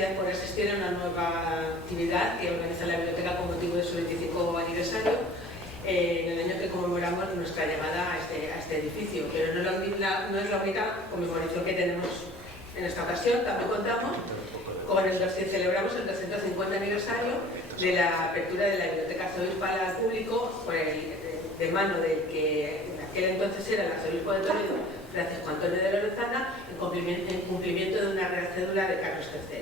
gracias por asistir a una nueva actividad que organiza la biblioteca con motivo de su 25 aniversario, en el año que conmemoramos nuestra llegada a este edificio. Pero no es la única conmemoración que tenemos en esta ocasión. También contamos con celebramos el 250 aniversario de la apertura de la Biblioteca Arzobispal al público de mano del que en aquel entonces era el arzobispo de Toledo, Francisco Antonio de Lorenzana, en cumplimiento de una real cédula de Carlos III.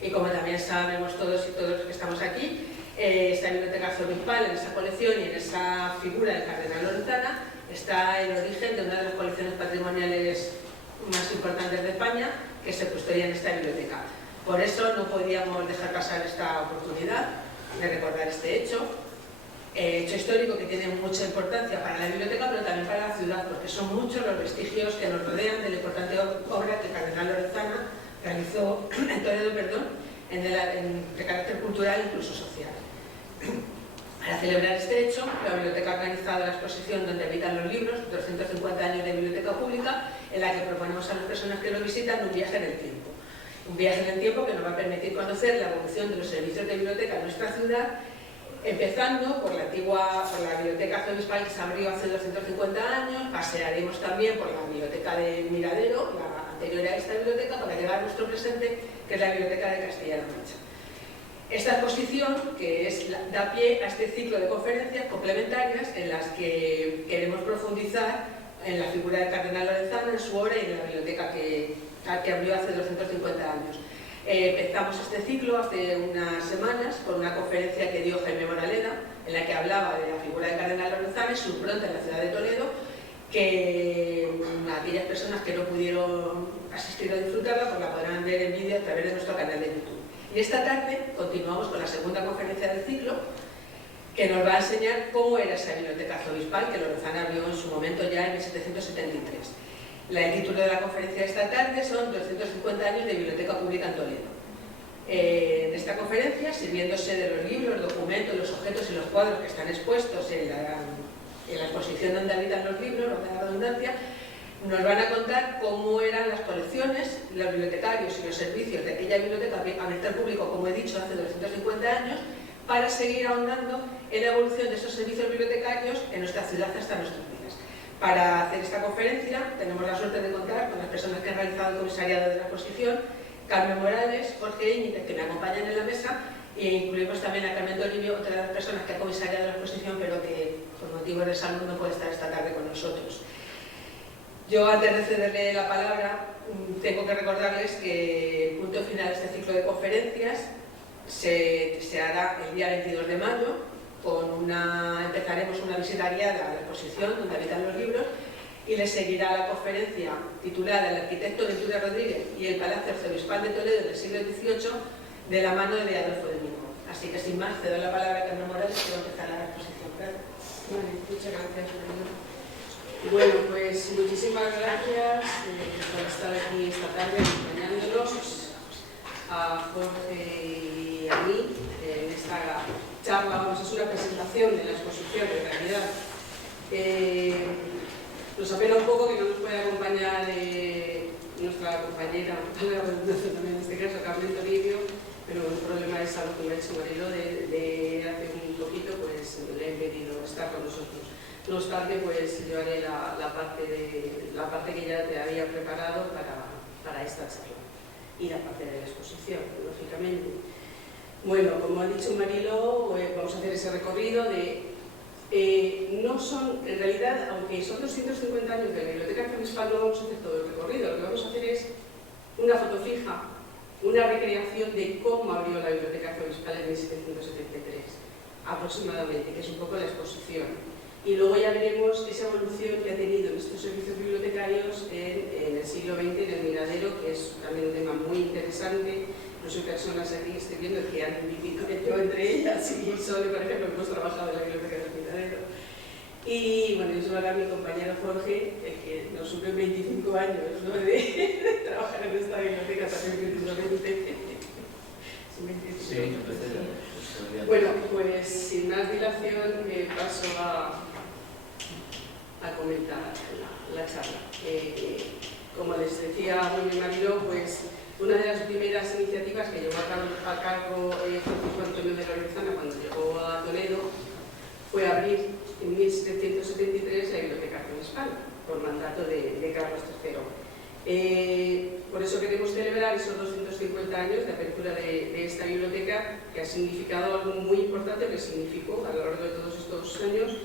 Y como también sabemos todos y todos los que estamos aquí, esta biblioteca arzobispal, en esa colección y en esa figura del cardenal Lorenzana, está el origen de una de las colecciones patrimoniales más importantes de España, que se custodia en esta biblioteca. Por eso no podíamos dejar pasar esta oportunidad de recordar este hecho histórico que tiene mucha importancia para la biblioteca, pero también para la ciudad, porque son muchos los vestigios que nos rodean de la importante obra que el cardenal Lorenzana realizó en Toledo, de carácter cultural e incluso social. Para celebrar este hecho, la biblioteca ha organizado la exposición Donde habitan los libros, 250 años de biblioteca pública, en la que proponemos a las personas que lo visitan un viaje en el tiempo. Un viaje en el tiempo que nos va a permitir conocer la evolución de los servicios de biblioteca en nuestra ciudad, empezando por la biblioteca arzobispal que se abrió hace 250 años. Pasearemos también por la biblioteca de Miradero, la anterior a esta biblioteca, para llegar a nuestro presente, que es la biblioteca de Castilla-La Mancha. Esta exposición da pie a este ciclo de conferencias complementarias en las que queremos profundizar en la figura del cardenal Lorenzana, en su obra y en la biblioteca que abrió hace 250 años. Empezamos este ciclo hace unas semanas con una conferencia que dio Jaime Moraleda, en la que hablaba de la figura del cardenal Lorenzana y su impronta en la ciudad de Toledo, que aquellas personas que no pudieron asistir o disfrutarla pues la podrán ver en vídeo a través de nuestro canal de YouTube. Y esta tarde continuamos con la segunda conferencia del ciclo, que nos va a enseñar cómo era esa biblioteca arzobispal que Lorenzana abrió en su momento ya en 1773. El título de la conferencia de esta tarde son 250 años de biblioteca pública en Toledo. En esta conferencia, sirviéndose de los libros, los documentos, los objetos y los cuadros que están expuestos en la exposición Donde habitan los libros, de la redundancia, nos van a contar cómo eran las colecciones, los bibliotecarios y los servicios de aquella biblioteca abierta al público, como he dicho, hace 250 años, para seguir ahondando en la evolución de esos servicios bibliotecarios en nuestra ciudad hasta nuestros días. Para hacer esta conferencia tenemos la suerte de contar con las personas que han realizado el comisariado de la exposición: Carmen Morales, Jorge Íñiguez, que me acompañan en la mesa, e incluimos también a Carmen Toribio, otra de las personas que ha comisariado la exposición, pero que por motivos de salud no puede estar esta tarde con nosotros. Yo, antes de cederle la palabra, tengo que recordarles que el punto final de este ciclo de conferencias se hará el día 22 de mayo. Empezaremos una visita guiada a la exposición Donde habitan los libros, y le seguirá la conferencia titulada El arquitecto Ventura Rodríguez y el Palacio Arzobispal de Toledo del siglo XVIII, de la mano de Adolfo de Mingo. Así que, sin más, cedo la palabra a Carmen Morales, que va a empezar la exposición. Gracias. Vale, muchas gracias, Marina. Bueno, pues muchísimas gracias por estar aquí esta tarde acompañándonos, a Jorge y a mí en esta charla. Es una presentación de la exposición, en realidad. Nos apena un poco que no nos pueda acompañar nuestra compañera, también en este caso, Carmen Toribio, pero el problema de salud que me ha hecho Marilo de hace un poquito, pues le he impedido estar con nosotros. No obstante, pues yo haré la parte que ya te había preparado para esta charla, y la parte de la exposición, lógicamente. Bueno, como ha dicho Marilo, vamos a hacer ese recorrido no son, en realidad, aunque son 250 años de la Biblioteca Arzobispal, no vamos a hacer todo el recorrido. Lo que vamos a hacer es una foto fija, una recreación de cómo abrió la Biblioteca Arzobispal en 1773, aproximadamente, que es un poco la exposición. Y luego ya veremos esa evolución que ha tenido estos servicios bibliotecarios en el siglo XX, en el Miradero, que es también un tema muy interesante. No soy personas aquí, estoy viendo que han vivido entre ellas, y Sole, por ejemplo, hemos trabajado en la biblioteca del Miradero. Y bueno, yo soy mi compañero Jorge, que nos sube 25 años, ¿no?, de trabajar en esta biblioteca, también precisamente. Sí, bueno, pues sin más dilación paso a comentar la charla. Como les decía muy bien Marilo, pues una de las primeras iniciativas bibliotecas que llevó a cargo Francisco Antonio de Lorenzana cuando llegó a Toledo fue abrir en 1773 la Biblioteca Arzobispal, por mandato de Carlos III. Por eso queremos celebrar esos 250 años de apertura de esta biblioteca, que ha significado algo muy importante, que significó a lo largo de todos estos años.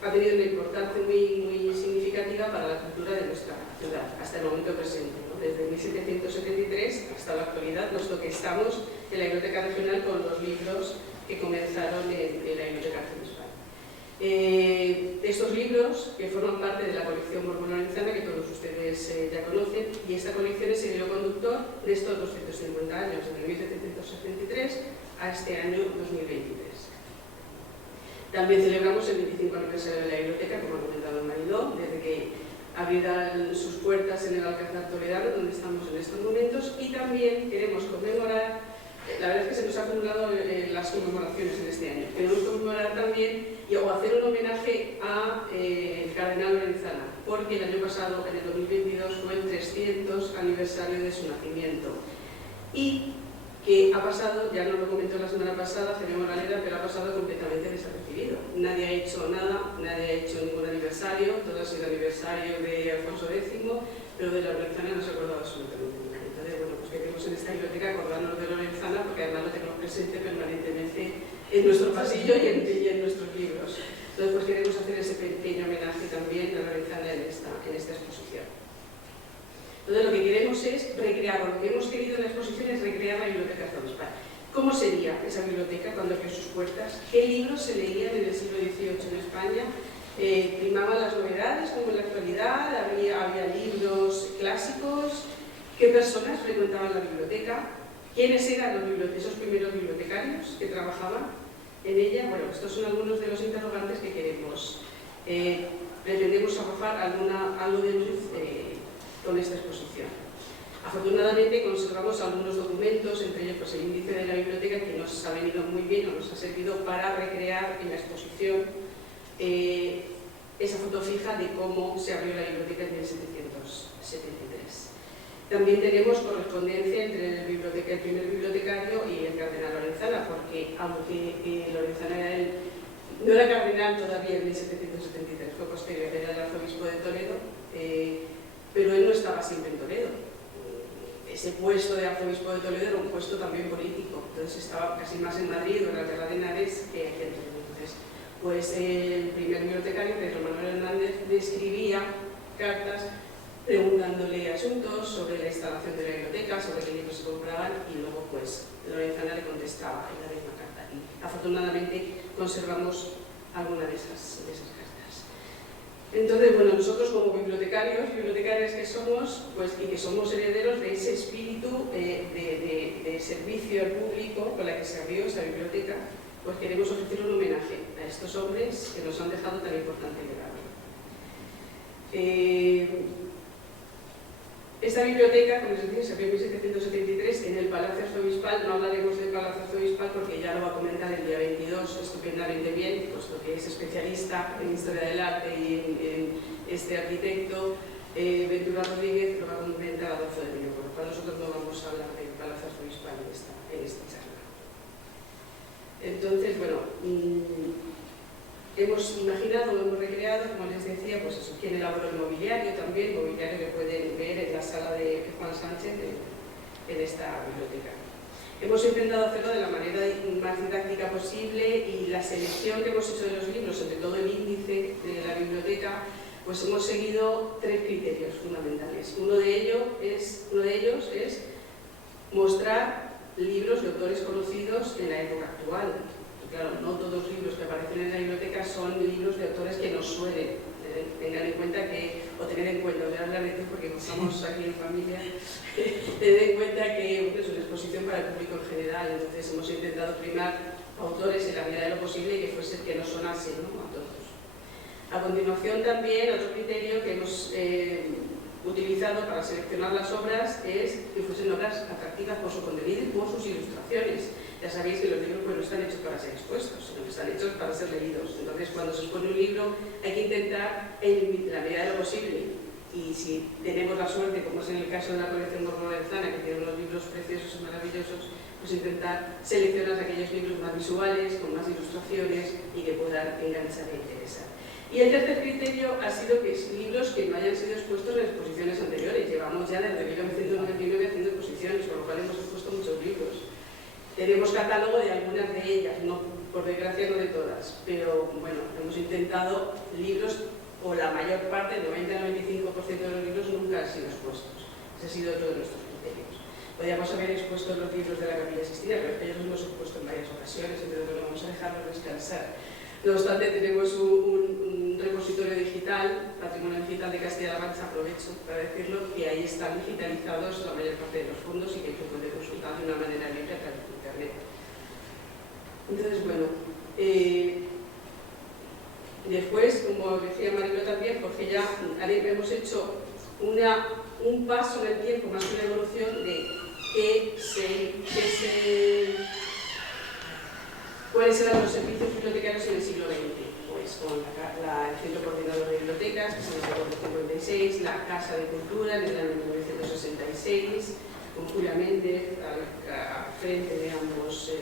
Ha tenido una importancia muy significativa para la cultura de nuestra ciudad, hasta el momento presente, ¿no? Desde 1773 hasta la actualidad, puesto que estamos en la Biblioteca Regional con los libros que comenzaron en la Biblioteca Arzobispal. Estos libros, que forman parte de la colección Borbón-Lorenzana, que todos ustedes ya conocen, y esta colección es el hilo conductor de estos 250 años, desde 1773 a este año 2023. También celebramos el 25 aniversario de la biblioteca, como ha comentado Mariló, desde que abrirán sus puertas en el Alcázar Toledano, donde estamos en estos momentos, y también queremos conmemorar, la verdad es que se nos han acumulado las conmemoraciones en este año, queremos conmemorar también o hacer un homenaje al cardenal Lorenzana, porque el año pasado, en el 2022, fue el 300 aniversario de su nacimiento. Y que ha pasado, ya no lo comentó la semana pasada, Javier Moraleda, pero ha pasado completamente desapercibido. Nadie ha hecho nada, nadie ha hecho ningún aniversario, todo ha sido aniversario de Alfonso X, pero de la Lorenzana no se ha acordado absolutamente nada. Entonces, bueno, pues queremos en esta biblioteca acordarnos de Lorenzana, porque además lo tenemos presente permanentemente en nuestro pasillo y en nuestros libros. Entonces, pues queremos hacer ese pequeño homenaje también a Lorenzana en esta exposición. Entonces, lo que queremos es recrear, lo que hemos querido en la exposición es recrear la Biblioteca Arzobispal. ¿Cómo sería esa biblioteca cuando abrió sus puertas? ¿Qué libros se leían en el siglo XVIII en España? ¿Primaban las novedades como en la actualidad? ¿Había libros clásicos? ¿Qué personas frecuentaban la biblioteca? ¿Quiénes eran esos primeros bibliotecarios que trabajaban en ella? Bueno, estos son algunos de los interrogantes que queremos. Pretendemos arrojar algo de luz con esta exposición. Afortunadamente conservamos algunos documentos, entre ellos pues, el índice de la biblioteca, que nos ha venido muy bien o nos ha servido para recrear en la exposición esa foto fija de cómo se abrió la biblioteca en 1773. También tenemos correspondencia entre el primer bibliotecario y el cardenal Lorenzana, porque aunque Lorenzana no era cardenal todavía en 1773, fue posterior, era el arzobispo de Toledo, pero él no estaba siempre en Toledo. Ese puesto de arzobispo de Toledo era un puesto también político, entonces estaba casi más en Madrid o en Alcalá de Henares que aquí en Toledo. Entonces, pues el primer bibliotecario, Pedro Manuel Hernández, le escribía cartas preguntándole asuntos sobre la instalación de la biblioteca, sobre qué libros se compraban, y luego pues Lorenzana le contestaba en la misma carta. Y afortunadamente conservamos alguna de esas cartas. Entonces, bueno, nosotros como bibliotecarias que somos, pues, y que somos herederos de ese espíritu de servicio al público con la que se abrió esta biblioteca, pues queremos ofrecer un homenaje a estos hombres que nos han dejado tan importante legado. Esta biblioteca, como les decía, se abrió en 1773 en el Palacio Arzobispal. No hablaremos del Palacio Arzobispal porque ya lo va a comentar el día 22 estupendamente bien, puesto que es especialista en Historia del Arte y en este arquitecto, Ventura Rodríguez, lo va a comentar a 12 de enero, por lo cual nosotros no vamos a hablar del Palacio Arzobispal en esta charla. Entonces, bueno, hemos imaginado, hemos recreado, como les decía, pues eso, quién elaboró el mobiliario también, mobiliario que pueden ver en la sala de Juan Sánchez en esta biblioteca. Hemos intentado hacerlo de la manera más didáctica posible y la selección que hemos hecho de los libros, sobre todo el índice de la biblioteca, pues hemos seguido 3 criterios fundamentales. Uno de ellos es mostrar libros de autores conocidos en la época actual. Claro, no todos los libros que aparecen en la biblioteca son libros de autores que nos suelen. Tengan en cuenta que, o tener en cuenta, voy a hablar de esto porque como estamos aquí en familia, tener en cuenta que es una exposición para el público en general, entonces hemos intentado primar autores en la medida de lo posible que fuese que nos sonase, ¿no?, a todos. A continuación también, otro criterio que hemos utilizado para seleccionar las obras es que fuesen obras atractivas por su contenido y por sus ilustraciones. Ya sabéis que los libros pues, no están hechos para ser expuestos, sino que están hechos para ser leídos. Entonces, cuando se expone un libro, hay que intentar, en la medida de lo posible, y si tenemos la suerte, como es en el caso de la colección Borbolenzana, que tiene unos libros preciosos y maravillosos, pues intentar seleccionar aquellos libros más visuales, con más ilustraciones y que puedan enganchar e interesar. Y el tercer criterio ha sido que libros que no hayan sido expuestos en exposiciones anteriores. Llevamos ya desde 1999 haciendo exposiciones, por lo cual hemos expuesto muchos libros. Tenemos catálogo de algunas de ellas, no, por desgracia no de todas, pero bueno, hemos intentado libros, o la mayor parte, el 90 al 95% de los libros nunca han sido expuestos. Ese ha sido otro de nuestros criterios. Podríamos haber expuesto los libros de la Capilla Sixtina, pero ellos los hemos expuesto en varias ocasiones, entonces no vamos a dejarlos descansar. No obstante, tenemos un repositorio digital, Patrimonio Digital de Castilla-La Mancha, aprovecho para decirlo, que ahí están digitalizados la mayor parte de los fondos y que se puede consultar de una manera libre a través de Internet. Entonces, bueno, después, como decía Marilo también, porque ya hemos hecho un paso en el tiempo, más que una evolución de ¿cuáles eran los servicios bibliotecarios en el siglo XX? Pues con el Centro Coordinador de Bibliotecas, que se inició en el 56, la Casa de Cultura en el año 1966, con Julia Méndez al frente de ambos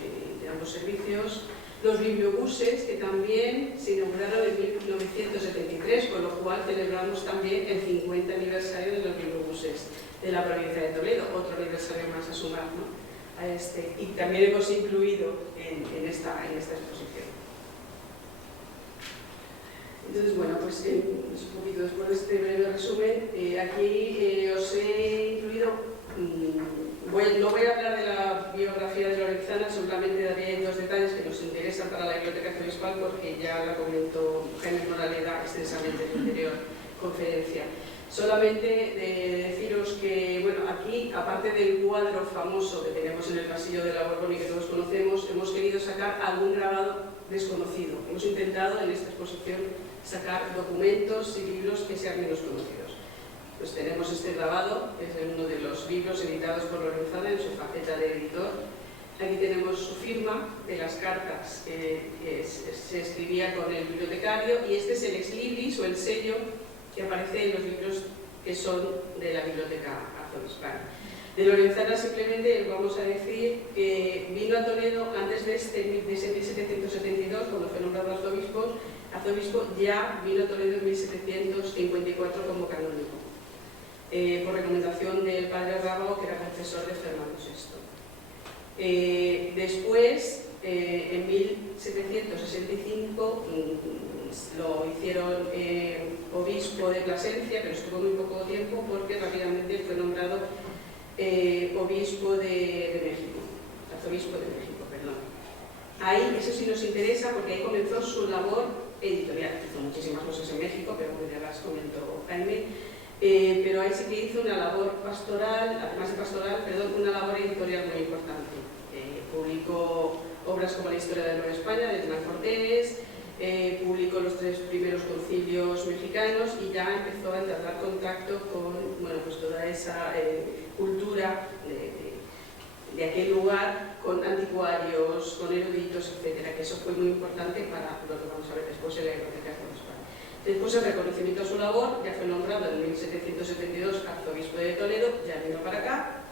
servicios, los bibliobuses, que también se inauguraron en 1973, con lo cual celebramos también el 50 aniversario de los bibliobuses de la provincia de Toledo, otro aniversario más a sumar, ¿no? Y también hemos incluido en esta exposición. Entonces, bueno, pues un poquito después de este breve resumen, aquí os he incluido, no voy a hablar de la biografía de Lorenzana, solamente daré dos detalles que nos interesan para la Biblioteca Arzobispal, porque ya la comentó Jaime Moraleda extensamente en la anterior conferencia. Solamente deciros que, bueno, aquí, aparte del cuadro famoso que tenemos en el pasillo de la Borbón y que todos conocemos, hemos querido sacar algún grabado desconocido. Hemos intentado en esta exposición sacar documentos y libros que sean menos conocidos. Pues tenemos este grabado, que es uno de los libros editados por Lorenzana en su faceta de editor. Aquí tenemos su firma de las cartas que se escribía con el bibliotecario, y este es el ex libris o el sello que aparece en los libros que son de la Biblioteca Arzobispal. De Lorenzana simplemente vamos a decir que vino a Toledo antes de ese 1772, cuando fue nombrado arzobispo, ya vino a Toledo en 1754 como canónigo, por recomendación del padre Rábago, que era confesor de Fernando VI. Después, en 1765, lo hicieron obispo de Plasencia, pero estuvo muy poco tiempo porque rápidamente fue nombrado obispo de México, arzobispo de México, perdón. Ahí, eso sí nos interesa porque ahí comenzó su labor editorial. Hizo muchísimas cosas en México, pero ya las comentó Jaime. Pero ahí sí que hizo una labor pastoral, además de pastoral, una labor editorial muy importante. Publicó obras como la Historia de la Nueva España, de Hernán Cortés, publicó los 3 primeros concilios mexicanos y ya empezó a entablar contacto con, bueno, pues toda esa cultura de aquel lugar, con anticuarios, con eruditos, etcétera, que eso fue muy importante para lo que vamos a ver después en la Biblioteca Arzobispal. Después, el reconocimiento a su labor, ya fue nombrado en 1772 arzobispo de Toledo, ya vino para acá,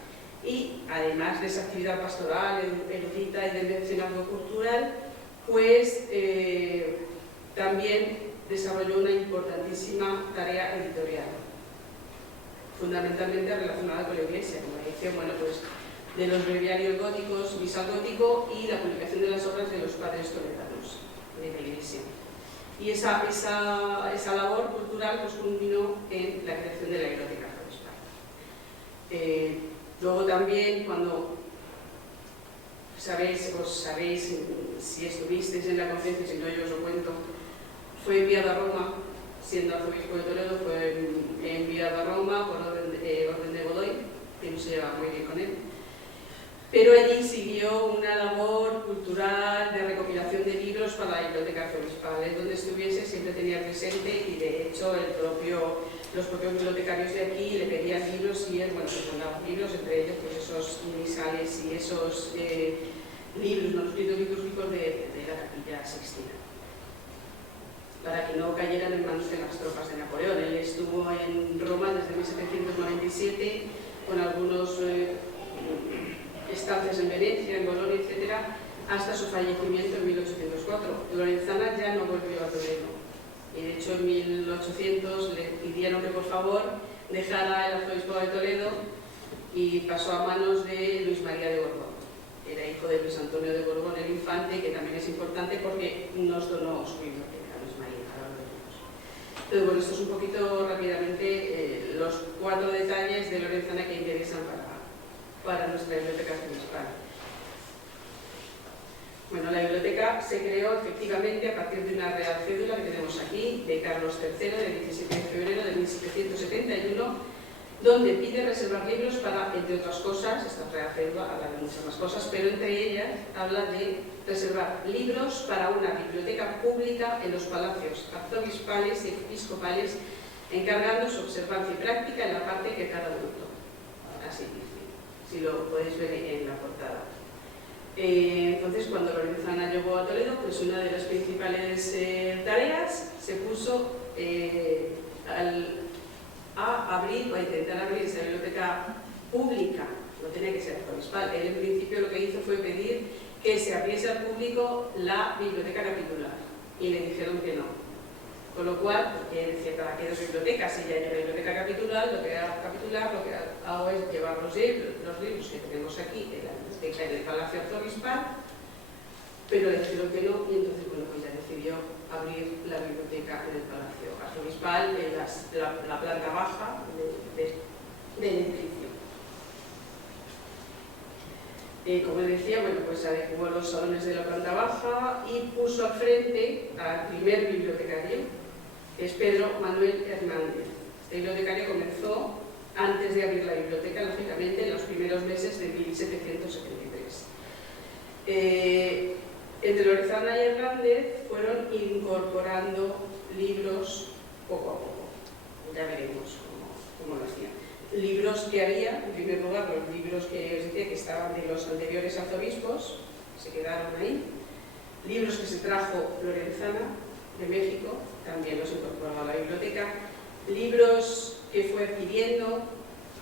y además de esa actividad pastoral, erudita y de mecenazgo cultural, pues también desarrolló una importantísima tarea editorial, fundamentalmente relacionada con la Iglesia, como decía, bueno, pues de los breviarios góticos, misal gótico y la publicación de las obras de los padres toledanos de la Iglesia. Y esa labor cultural pues culminó en la creación de la Biblioteca Arzobispal. Luego también, cuando sabéis, si estuvisteis en la conferencia, si no yo os lo cuento, fue enviado a Roma, siendo arzobispo de Toledo, fue enviado a Roma por orden de Godoy, que no se llevaba muy bien con él. Pero allí siguió una labor cultural de recopilación de libros para la Biblioteca Arzobispal. Donde estuviese siempre tenía presente, y de hecho los propios bibliotecarios de aquí le pedían libros y él, bueno, pues mandaba libros, entre ellos pues esos misales y esos libros, manuscritos litúrgicos de la Capilla Sixtina. para que no cayeran en manos de las tropas de Napoleón. Él estuvo en Roma desde 1797 con algunos estancias en Venecia, en Bolonia, etcétera, hasta su fallecimiento en 1804. Lorenzana ya no volvió a Toledo y de hecho en 1800 le pidieron que por favor dejara el arzobispo de Toledo y pasó a manos de Luis María de Borbón. Era hijo de Luis Antonio de Borbón, el infante, que también es importante porque nos donó su biblioteca, Luis María. Entonces, bueno, esto es un poquito rápidamente los 4 detalles de Lorenzana que interesan para nuestra biblioteca municipal. Bueno, la biblioteca se creó efectivamente a partir de una real cédula que tenemos aquí, de Carlos III, del 17 de febrero de 1771, donde pide reservar libros para, entre otras cosas, esta real cédula habla de muchas más cosas, pero entre ellas habla de reservar libros para una biblioteca pública en los palacios arzobispales y episcopales, encargando su observancia y práctica en la parte que cada uno toma. Así dice, si lo podéis ver en la portada. Entonces, cuando Lorenzana llegó a Toledo, pues una de las principales tareas se puso a abrir o a intentar abrir esa biblioteca pública, no tenía que ser arzobispal. Él en principio lo que hizo fue pedir que se abriese al público la biblioteca capitular y le dijeron que no. Con lo cual, porque él decía, ¿para qué 2 bibliotecas? Si ya hay una biblioteca capitular, lo que hago es llevar los libros que tenemos aquí en la biblioteca en el Palacio Arzobispal, pero le dijeron que no y entonces, bueno, pues ya decidió abrir la biblioteca en el Palacio Arzobispal, en la planta baja del edificio. Como decía, bueno, pues adecuó los salones de la planta baja y puso al frente al primer bibliotecario, que es Pedro Manuel Hernández. Este bibliotecario comenzó antes de abrir la biblioteca, lógicamente, en los primeros meses de 1773. Entre Lorenzana y Hernández fueron incorporando libros poco a poco. Ya veremos cómo lo hacían. Libros que había, en primer lugar, los libros que os decía que estaban de los anteriores arzobispos, se quedaron ahí. Libros que se trajo Lorenzana de México, también los incorporó a la biblioteca. Libros que fue adquiriendo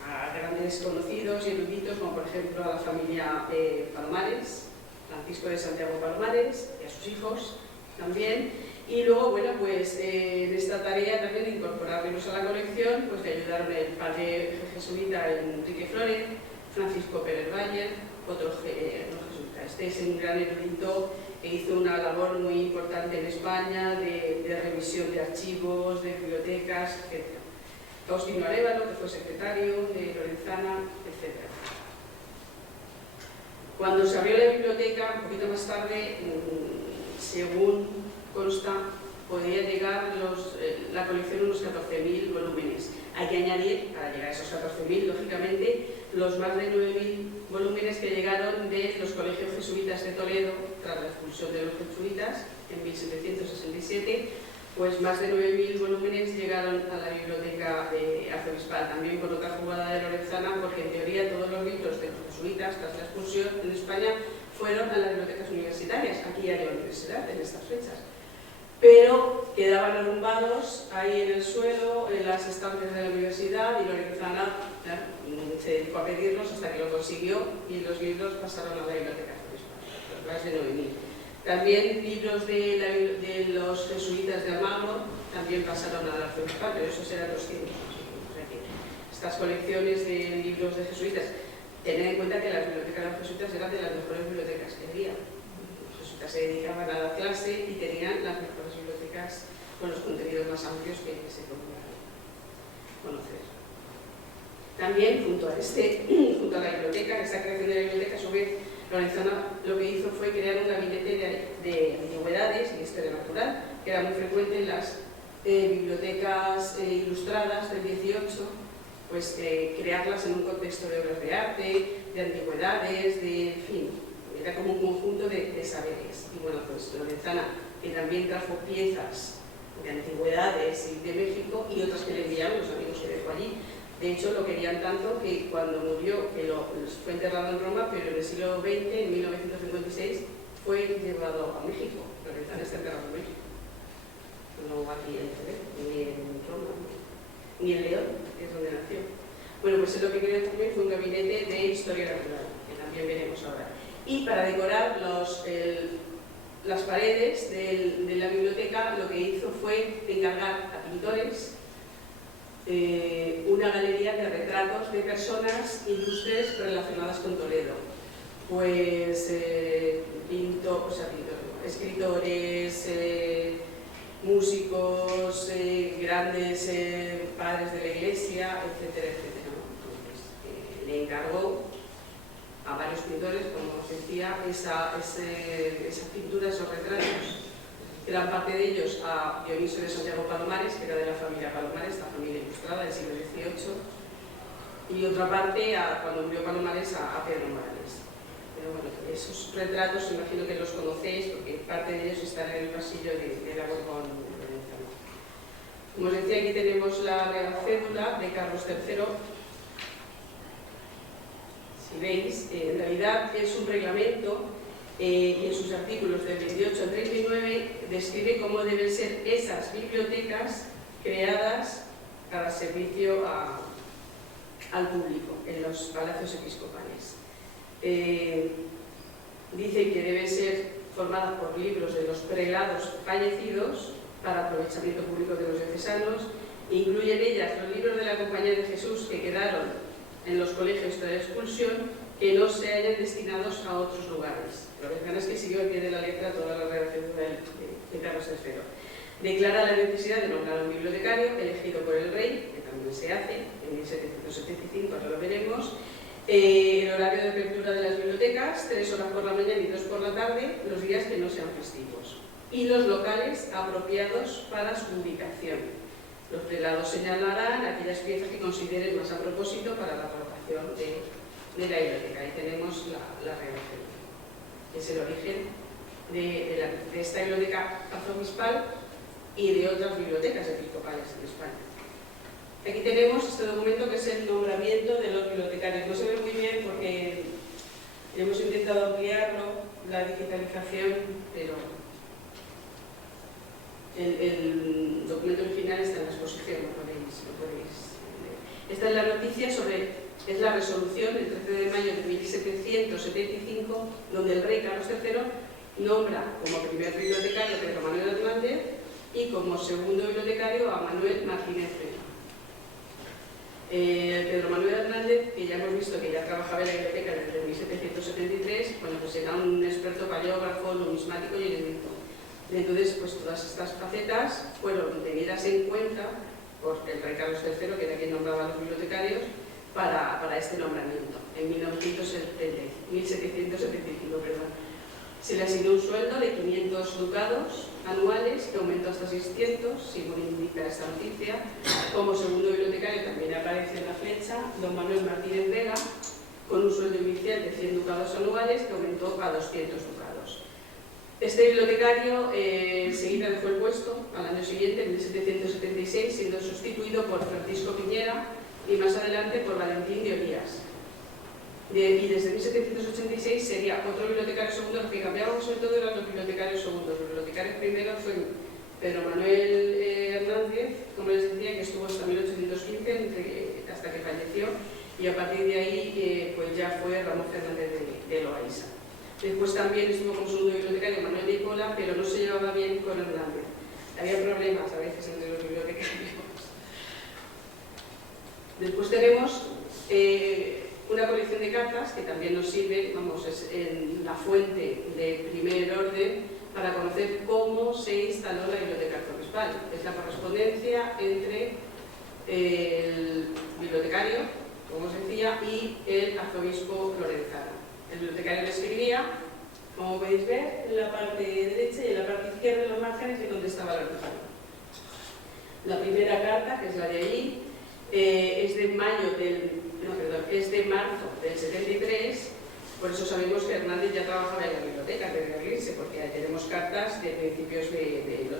a grandes conocidos y eruditos, como por ejemplo a la familia Palomares, Francisco de Santiago Palomares, y a sus hijos también. Y luego, bueno, pues en esta tarea también de incorporar libros a la colección, pues le ayudaron el padre jesuita Enrique Flórez, Francisco Pérez Valle, otro no jesuita. Este es un gran erudito que hizo una labor muy importante en España de revisión de archivos, de bibliotecas, etc. Faustino Arévalo, que fue secretario de Lorenzana, etc. Cuando se abrió la biblioteca, un poquito más tarde, según consta, podía llegar la colección unos 14.000 volúmenes. Hay que añadir, para llegar a esos 14.000, lógicamente, los más de 9.000 volúmenes que llegaron de los colegios jesuitas de Toledo, tras la expulsión de los jesuitas en 1767, pues más de 9.000 volúmenes llegaron a la biblioteca arzobispal, también por otra jugada de Lorenzana, porque en teoría todos los libros de los jesuitas, tras la expulsión en España, fueron a las bibliotecas universitarias. Aquí ya había universidad en estas fechas, pero quedaban arrumbados ahí en el suelo, en las estancias de la universidad, y Lorenzana se dedicó a pedirlos hasta que lo consiguió y los libros pasaron a la biblioteca arzobispal, más de 9.000. También libros de los jesuitas de Almagro también pasaron a la arzobispal, pero esos eran 200. O sea que estas colecciones de libros de jesuitas, tened en cuenta que las bibliotecas de los jesuitas eran de las mejores bibliotecas que había. Los jesuitas se dedicaban a dar clase y tenían las mejores bibliotecas con los contenidos más amplios que se podían conocer. También, junto a la biblioteca, esta creación de la biblioteca, a su vez, Lorenzana lo que hizo fue crear un gabinete de antigüedades y historia natural, que era muy frecuente en las bibliotecas ilustradas del 18, pues crearlas en un contexto de obras de arte, de antigüedades, en fin, era como un conjunto de saberes. Y bueno, pues Lorenzana, que también trajo piezas de antigüedades y de México y otras que le enviaron los amigos que dejó allí. De hecho, lo querían tanto que cuando murió, que fue enterrado en Roma, pero en el siglo XX, en 1956, fue llevado a México. Lorenzana está enterrado en México. no aquí en Jerez, ni en Roma, ni en León, que es donde nació. Bueno, pues lo que creó también fue un gabinete de historia natural, que también veremos ahora. Y para decorar las paredes de la biblioteca, lo que hizo fue encargar a pintores una galería de retratos de personas ilustres relacionadas con Toledo. Pues escritores, músicos, grandes padres de la iglesia, etcétera, etcétera. Entonces, le encargó a varios pintores, como os decía, esa pintura, esos retratos. Gran parte de ellos a Dionisio de Santiago Palomares, que era de la familia Palomares, la familia ilustrada del siglo XVIII, y otra parte, cuando murió Palomares, a Pedro Morales. Pero bueno, esos retratos imagino que los conocéis, porque parte de ellos están en el pasillo de la Borbón Veneciana. Como os decía, aquí tenemos la Real Cédula de Carlos III. Si veis, en realidad es un reglamento y en sus artículos del 28 al 39 describe cómo deben ser esas bibliotecas creadas para servicio al público en los palacios episcopales. Dice que debe ser formada por libros de los prelados fallecidos para aprovechamiento público de los diocesanos. Incluyen ellas los libros de la Compañía de Jesús que quedaron en los colegios de la expulsión, que no se hayan destinados a otros lugares. Lo que es que siguió al pie de la letra toda la redacción de Carlos III. Declara la necesidad de nombrar un bibliotecario elegido por el rey, que también se hace en 1775, ahora lo veremos. El horario de apertura de las bibliotecas, 3 horas por la mañana y 2 por la tarde, los días que no sean festivos. Y los locales apropiados para su ubicación. Los prelados señalarán aquellas piezas que consideren más a propósito para la colocación de la biblioteca. Ahí tenemos la Real Cédula, que es el origen de esta biblioteca arzobispal y de otras bibliotecas episcopales en España. Aquí tenemos este documento que es el nombramiento de los bibliotecarios. No se ve muy bien porque hemos intentado ampliarlo, la digitalización, pero el documento original está en la exposición, lo podéis leer. Esta es la noticia es la resolución del 13 de mayo de 1775, donde el rey Carlos III nombra como primer bibliotecario a Pedro Manuel Hernández y como segundo bibliotecario a Manuel Martínez Vela. Pedro Manuel Hernández, que ya hemos visto que ya trabajaba en la biblioteca desde 1773, bueno, pues era un experto paleógrafo, numismático y erudito. Entonces, pues todas estas facetas fueron tenidas en cuenta por el rey Carlos III, que era quien nombraba a los bibliotecarios, para este nombramiento, en 1775. Se le asignó un sueldo de 500 ducados anuales, que aumentó hasta 600, según indica esta noticia. Como segundo bibliotecario también aparece en la flecha don Manuel Martínez Vega, con un sueldo inicial de 100 ducados anuales, que aumentó a 200 ducados. Este bibliotecario enseguida dejó el puesto al año siguiente, en 1776, siendo sustituido por Francisco Piñera y más adelante por Valentín de Olías. Y desde 1786 sería otro bibliotecario segundo. Lo que cambiábamos sobre todo eran los bibliotecarios segundos. Los bibliotecarios primeros fue Pedro Manuel Hernández, como les decía, que estuvo hasta 1815, hasta que falleció, y a partir de ahí pues ya fue Ramón Fernández de Loaiza. Después también estuvo como segundo bibliotecario Manuel de Ipola, pero no se llevaba bien con Hernández. Había problemas a veces entre los bibliotecarios. Después tenemos una colección de cartas que también nos sirve, vamos, es en la fuente de primer orden para conocer cómo se instaló la biblioteca arzobispal. Es la correspondencia entre el bibliotecario, como os decía, y el arzobispo lorenzano. El bibliotecario le escribía, como podéis ver, en la parte derecha y en la parte izquierda, en los márgenes, le contestaba lorenzano. La primera carta, que es la de allí, es de marzo del 73, por eso sabemos que Hernández ya trabajaba en la biblioteca antes de abrirse, porque tenemos cartas de principios del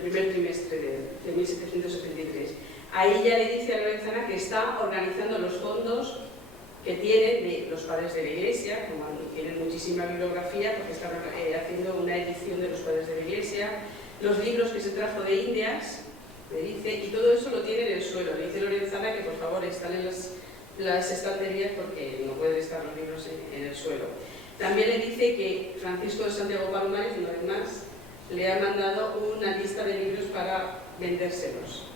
primer trimestre de 1773. Ahí ya le dice a Lorenzana que está organizando los fondos que tienen de los padres de la Iglesia, como tienen muchísima bibliografía, porque están haciendo una edición de los padres de la Iglesia. los libros que se trajo de Indias, me dice, y todo eso lo tiene en el suelo. Le dice Lorenzana que por favor instalen las estanterías porque no pueden estar los libros en el suelo. También le dice que Francisco de Santiago Palomares, una vez más, le ha mandado una lista de libros para vendérselos,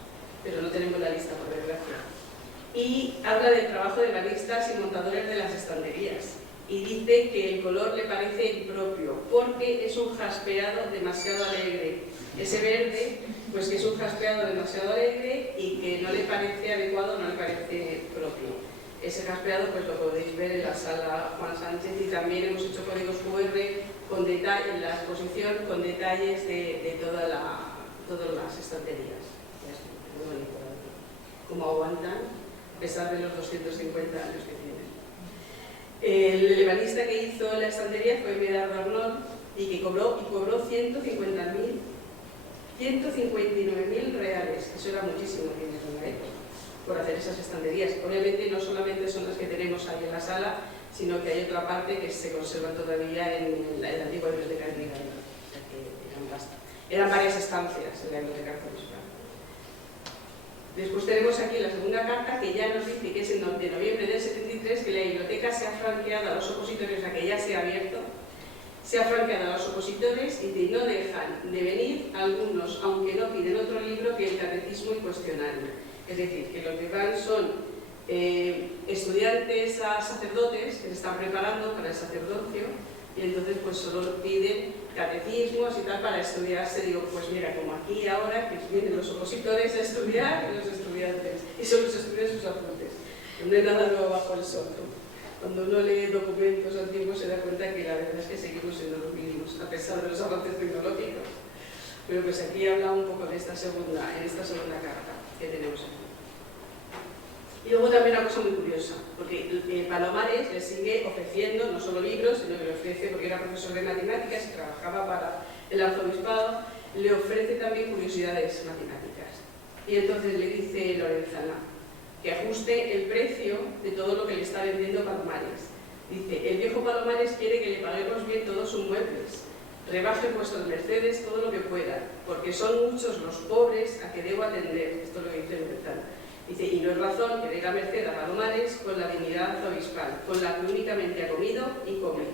pero no tenemos la lista, por desgracia. Y habla del trabajo de baristas y montadores de las estanterías. Y dice que el color le parece impropio, porque es un jaspeado demasiado alegre. Ese verde, pues que es un jaspeado demasiado alegre y que no le parece adecuado, no le parece propio. Ese jaspeado pues lo podéis ver en la sala Juan Sánchez, y también hemos hecho códigos QR con detalle, en la exposición con detalles de todas las estanterías. Muy bonito, cómo aguantan a pesar de los 250 años que tienen. El ebanista que hizo la estantería fue Medardo Arnón y que cobró 159.000 reales. Eso era muchísimo dinero en la época, por hacer esas estanterías. Obviamente no solamente son las que tenemos ahí en la sala, sino que hay otra parte que se conserva todavía en la antigua biblioteca de Nicaragua. O sea que eran varias estancias en la biblioteca arzobispal. Después tenemos aquí la segunda carta, que ya nos dice que es de noviembre del 73, que la biblioteca se ha franqueado a los opositores, a que ya se ha abierto, se ha franqueado a los opositores y no dejan de venir algunos, aunque no piden otro libro que el catecismo y cuestionario. Es decir, que los que van son estudiantes a sacerdotes que se están preparando para el sacerdocio, y entonces pues solo piden catecismos y tal para estudiarse. Digo, pues mira, como aquí ahora que vienen los opositores a estudiar y los estudiantes, y solo se estudian sus apuntes. No hay nada nuevo bajo el sol. Cuando uno lee documentos antiguos se da cuenta que la verdad es que seguimos siendo los mismos, a pesar de los avances tecnológicos. Pero pues aquí habla un poco de esta segunda carta que tenemos aquí. Y luego también una cosa muy curiosa, porque Palomares le sigue ofreciendo no solo libros, sino que le ofrece, porque era profesor de matemáticas y trabajaba para el arzobispado, le ofrece también curiosidades matemáticas. Y entonces le dice Lorenzana que ajuste el precio de todo lo que le está vendiendo Palomares. Dice, el viejo Palomares quiere que le paguemos bien todos sus muebles, rebaje vuestras mercedes todo lo que puedan, porque son muchos los pobres a que debo atender. Esto es lo que dice Lorenzana. Dice, y no es razón que dé la merced a Palomares con la dignidad arzobispal, con la que únicamente ha comido y come.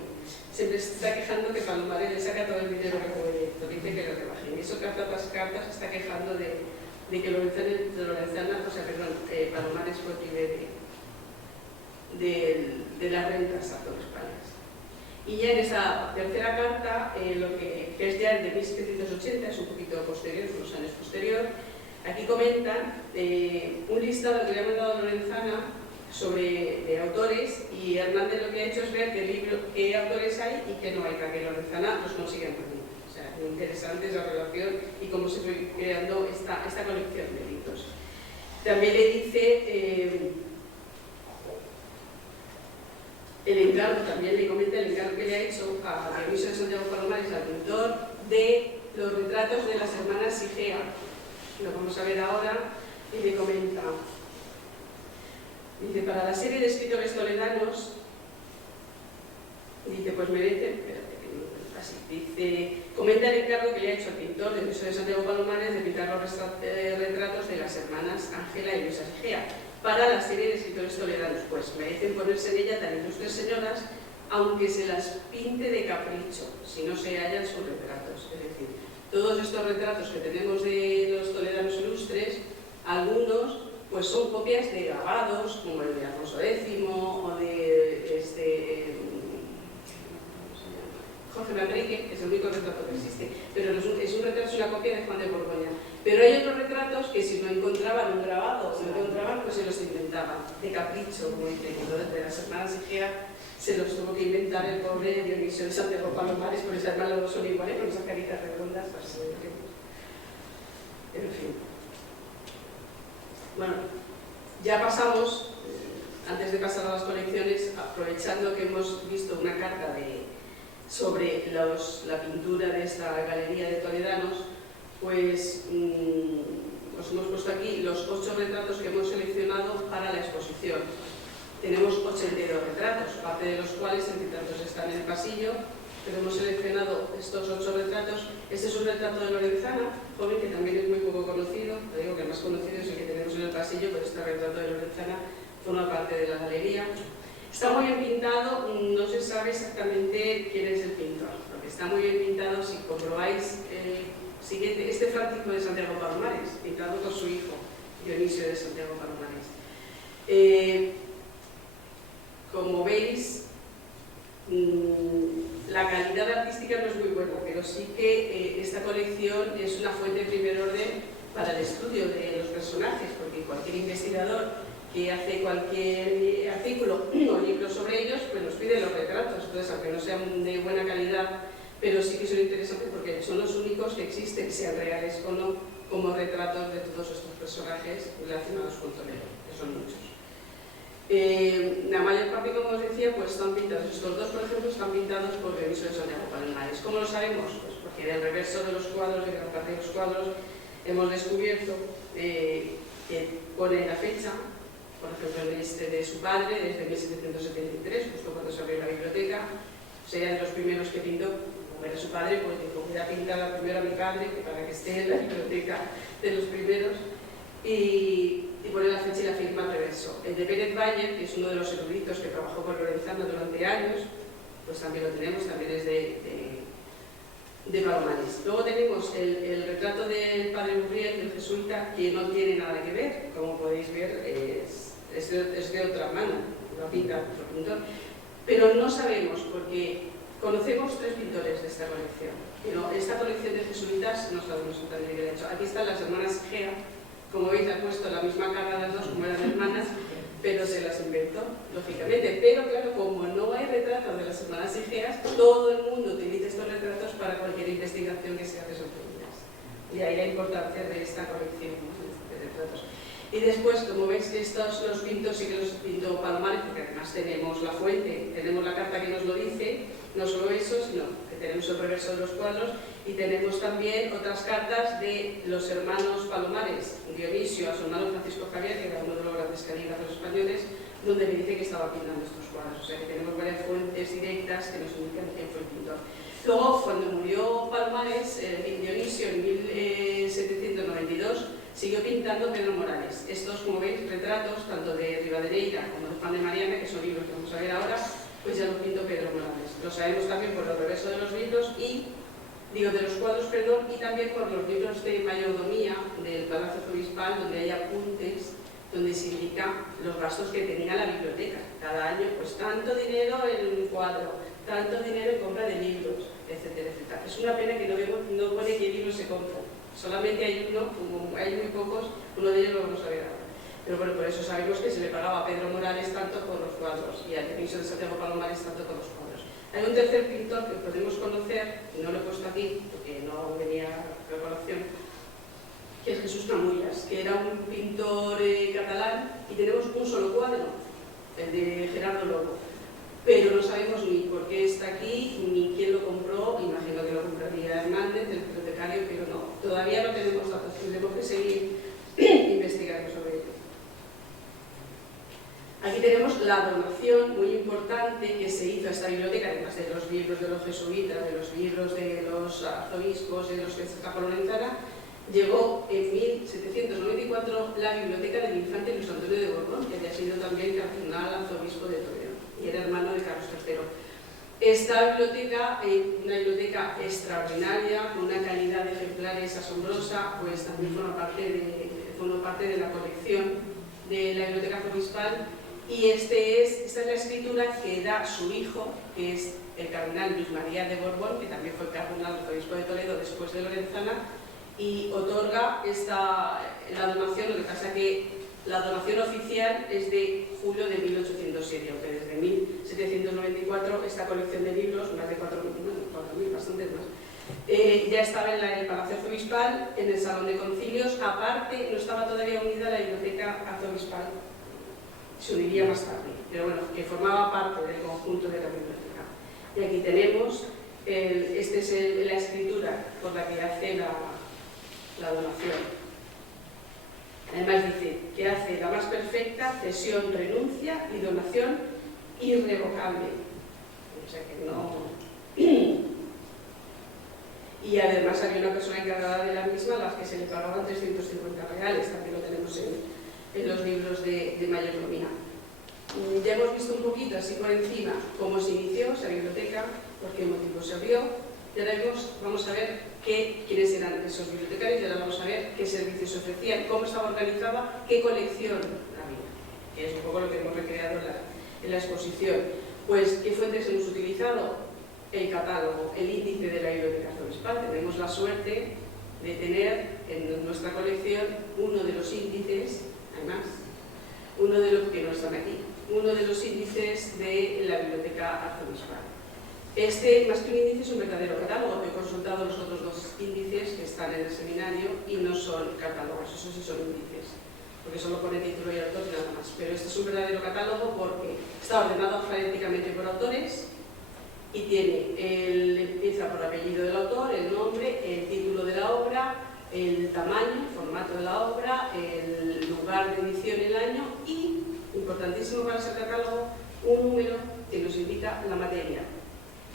Siempre se está quejando que Palomares le saca todo el dinero que puede, dice que le rebajen. Y eso carta tras carta se está quejando de que Palomares fue primer de las rentas arzobispales. Y ya en esa tercera carta, lo que es ya de 1780, es un poquito posterior, unos años posterior, aquí comentan un listado que le ha mandado Lorenzana de autores, y Hernández lo que ha hecho es ver qué autores hay y qué no hay, para que Lorenzana los consiga también. O sea, muy interesante esa relación y cómo se fue creando esta colección de libros. También le dice el encargo, también le comenta el encargo que le ha hecho a Dionisio de Santiago Palomares, al pintor, de los retratos de las hermanas Sigea. Lo vamos a ver ahora, y le comenta. Dice, para la serie de escritores toledanos, dice, pues merecen, así, dice, comenta el encargo que le ha hecho al pintor del Museo de Santiago Palomares de pintar los retratos de las hermanas Ángela y Luisa Sigea para la serie de escritores toledanos, pues merecen ponerse en ella tan ilustres señoras, aunque se las pinte de capricho, si no se hallan sus retratos. Es decir, todos estos retratos que tenemos de los toledanos ilustres, algunos pues son copias de grabados, como el de Alfonso X o de Jorge Manrique, que es el único retrato que existe, pero es un retrato, es una copia de Juan de Borgoña. Pero hay otros retratos que si no encontraban un grabado, si no encontraban, pues se los inventaban, de capricho, como dice, entonces de las hermanas Igea se los tuvo que inventar el pobre Dionisio de Santiago Palomares, por esas hermanas no son iguales, con esas caritas redondas, pues, en fin. Bueno, ya pasamos, antes de pasar a las colecciones, aprovechando que hemos visto una carta sobre la pintura de esta galería de toledanos, pues os hemos puesto aquí los 8 retratos que hemos seleccionado para la exposición. Tenemos 82 retratos, parte de los cuales entre tantos están en el pasillo pero hemos seleccionado estos 8 retratos. Este es un retrato de Lorenzana, joven, que también es muy poco conocido. Te digo que el más conocido es el que tenemos en el pasillo, pero este retrato de Lorenzana forma parte de la galería. Está muy bien pintado, no se sabe exactamente quién es el pintor, porque está muy bien pintado. Si comprobáis siguiente, este Francisco de Santiago Palomares, pintado por su hijo, Dionisio de Santiago Palomares. Como veis, la calidad artística no es muy buena, pero sí que esta colección es una fuente de primer orden para el estudio de los personajes, porque cualquier investigador que hace cualquier artículo o libro sobre ellos, pues nos pide los retratos. Entonces, aunque no sean de buena calidad, pero sí que son interesantes porque son los únicos que existen, sean reales o no, como retratos de todos estos personajes relacionados con Toledo, que son muchos. La mayor parte, como os decía, pues están pintados. Estos dos, por ejemplo, están pintados por Dionisio de Santiago Palomares. ¿Cómo lo sabemos? Pues porque en el reverso de los cuadros, de gran parte de los cuadros, hemos descubierto que pone la fecha, por ejemplo, de su padre, desde 1773, justo cuando se abrió la biblioteca. Sería de los primeros que pintó. Como era su padre, pues dijo, voy a pintar primero a mi padre, que para que esté en la biblioteca de los primeros. Y pone la fecha y la firma al reverso. El de Pérez Valle, que es uno de los eruditos que trabajó con Lorenzana durante años, pues también lo tenemos, también es de Palomares. Luego tenemos el retrato del padre Urriel, del jesuita, que no tiene nada que ver, como podéis ver, es de otra mano, lo pinta otro pintor. Pero no sabemos, porque conocemos 3 pintores de esta colección. Pero esta colección de jesuitas no sabemos exactamente qué ha hecho. Aquí están las hermanas Gea. Como veis, ha puesto la misma cara a las dos, como eran hermanas, pero se las inventó, lógicamente. Pero claro, como no hay retratos de las hermanas Egeas, todo el mundo utiliza estos retratos para cualquier investigación que se hace sobre ellas. Y ahí la importancia de esta colección de retratos. Y después, como veis, estos los pintos sí que los pintó Palomares, porque además tenemos la fuente, tenemos la carta que nos lo dice, no solo eso, sino que tenemos el reverso de los cuadros, y tenemos también otras cartas de los hermanos Palomares, Dionisio, a su hermano Francisco Javier, que era uno de los grandes calígrafos españoles, donde me dice que estaba pintando estos cuadros. O sea que tenemos varias fuentes directas que nos indican quién fue el pintor. Luego, cuando murió Palomares, Dionisio en 1792, siguió pintando Pedro Morales. Estos, como veis, retratos, tanto de Rivadeneira como de Juan de Mariana, que son libros que vamos a ver ahora, pues ya los pintó Pedro Morales. Lo sabemos también por el reverso de los libros de los cuadros, perdón, y también por los libros de mayordomía del Palacio Arzobispal, donde hay apuntes, donde se indica los gastos que tenía la biblioteca. Cada año, pues tanto dinero en un cuadro, tanto dinero en compra de libros, etcétera, etcétera. Es una pena que no pone qué libros se compran. Solamente hay uno, como hay muy pocos, uno de ellos lo vamos a ver ahora. Pero bueno, por eso sabemos que se le pagaba a Pedro Morales tanto por los cuadros y a Dionisio de Santiago Palomares tanto por los cuadros. Hay un tercer pintor que podemos conocer, y no lo he puesto aquí porque no venía a colación, que es Jesús Tramullas, que era un pintor catalán, y tenemos un solo cuadro, el de Gerardo Lobo. Pero no sabemos ni por qué está aquí, ni quién lo compró. Imagino que lo compraría Hernández, el bibliotecario, pero no. Todavía no tenemos datos, tendremos que seguir investigando sobre ello. Aquí tenemos la donación muy importante que se hizo a esta biblioteca, además de los libros de los jesuitas, de los libros de los arzobispos, de los que se trajo Lorenzana. Llegó en 1794 la biblioteca del infante Luis Antonio de Borbón, que había sido también cardenal arzobispo de Toledo y era hermano de Carlos III. Esta biblioteca, una biblioteca extraordinaria, con una calidad de ejemplares asombrosa, pues también forma parte de la colección de la biblioteca arzobispal. Y esta es la escritura que da su hijo, que es el cardenal Luis María de Borbón, que también fue cardenal arzobispo de Toledo después de Lorenzana, y otorga la donación. Lo que pasa que la donación oficial es de julio de 1807, aunque desde 1794 esta colección de libros, más de 4.000, bastantes más, ya estaba en el Palacio Arzobispal, en el Salón de Concilios. Aparte, no estaba todavía unida a la Biblioteca Arzobispal, se uniría más tarde, pero bueno, que formaba parte del conjunto de la biblioteca. Y aquí tenemos, esta es la escritura por la que hace la donación. Además dice que hace la más perfecta cesión, renuncia y donación irrevocable. O sea que y además había una persona encargada de la misma a la que se le pagaban 350 reales, también lo tenemos en los libros de mayordomía. Ya hemos visto un poquito así por encima cómo se inició esa biblioteca, por qué motivo se abrió, y ahora vamos a ver quiénes eran esos bibliotecarios, y ahora vamos a ver qué servicios ofrecían, cómo estaba organizada, qué colección había, que es un poco lo que hemos recreado en la exposición. Pues, ¿qué fuentes hemos utilizado? El catálogo, el índice de la Biblioteca Arzobispal. Tenemos la suerte de tener en nuestra colección uno de los índices, además, uno de los que no están aquí, uno de los índices de la Biblioteca Arzobispal. Este, más que un índice, es un verdadero catálogo. He consultado los otros dos índices que están en el seminario y no son catálogos, esos sí son índices, porque solo pone título y autor y nada más. Pero este es un verdadero catálogo porque está ordenado alfabéticamente por autores y empieza por el apellido del autor, el nombre, el título de la obra, el tamaño, el formato de la obra, el lugar de edición, el año y, importantísimo para ese catálogo, un número que nos indica la materia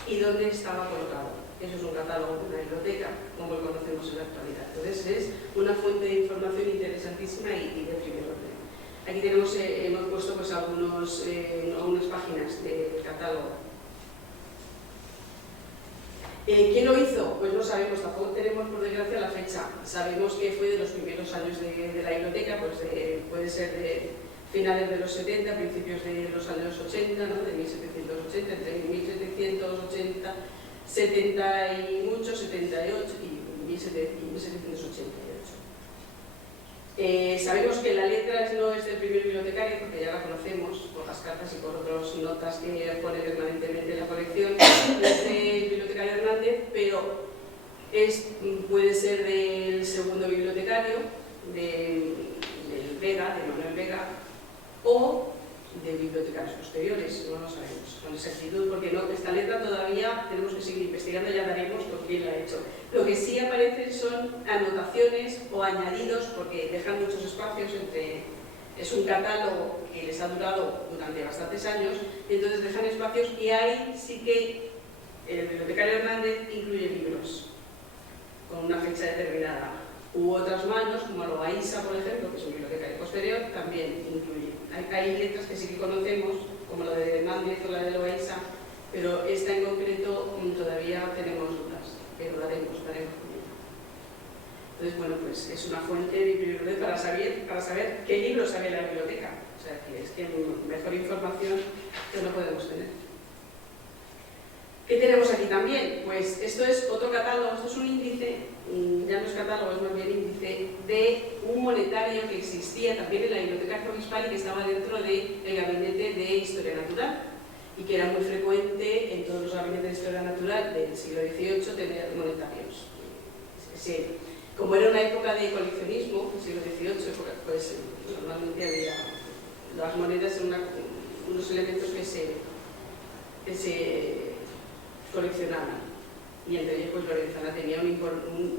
y dónde estaba colocado. Eso es un catálogo de una biblioteca, como lo conocemos en la actualidad. Entonces es una fuente de información interesantísima y de primer orden. Aquí hemos puesto pues, algunas páginas del catálogo. ¿Quién lo hizo? Pues no sabemos, tampoco tenemos por desgracia la fecha. Sabemos que fue de los primeros años de la biblioteca, pues puede ser de finales de los 70, principios de los años 80, ¿no? De 1780, entre 1780, 70 y mucho, 78 y 1788. Sabemos que la letra no es del primer bibliotecario, porque ya la conocemos por las cartas y por otras notas que pone permanentemente en la colección. Es del bibliotecario Hernández, pero puede ser del segundo bibliotecario, del Vega, de Manuel Vega, o de bibliotecarios posteriores, no lo sabemos con exactitud, porque no, esta letra todavía tenemos que seguir investigando, ya daremos con quién la ha hecho. Lo que sí aparecen son anotaciones o añadidos, porque dejan muchos espacios entre... Es un catálogo que les ha durado durante bastantes años, y entonces dejan espacios y ahí sí que el bibliotecario Hernández incluye libros con una fecha determinada. U otras manos, como Loaiza, por ejemplo, que es un bibliotecario posterior, también incluye. Hay letras que sí que conocemos, como la de Hernández o la de Loaiza, pero esta en concreto todavía tenemos dudas, pero daremos con ella. Entonces, bueno, pues es una fuente de primer para saber qué libros había en la biblioteca. O sea, que es que mejor información que no podemos tener. ¿Qué tenemos aquí también? Pues esto es otro catálogo, esto es un índice, ya no es catálogo, es más bien índice, de un monetario que existía también en la Biblioteca Arzobispal y que estaba dentro del gabinete de Historia Natural y que era muy frecuente en todos los gabinetes de Historia Natural del siglo XVIII tener monetarios. Sí. Como era una época de coleccionismo, el siglo XVIII, pues normalmente había las monedas en unos elementos que se coleccionaban, y entre ellos pues Lorenzana tenía un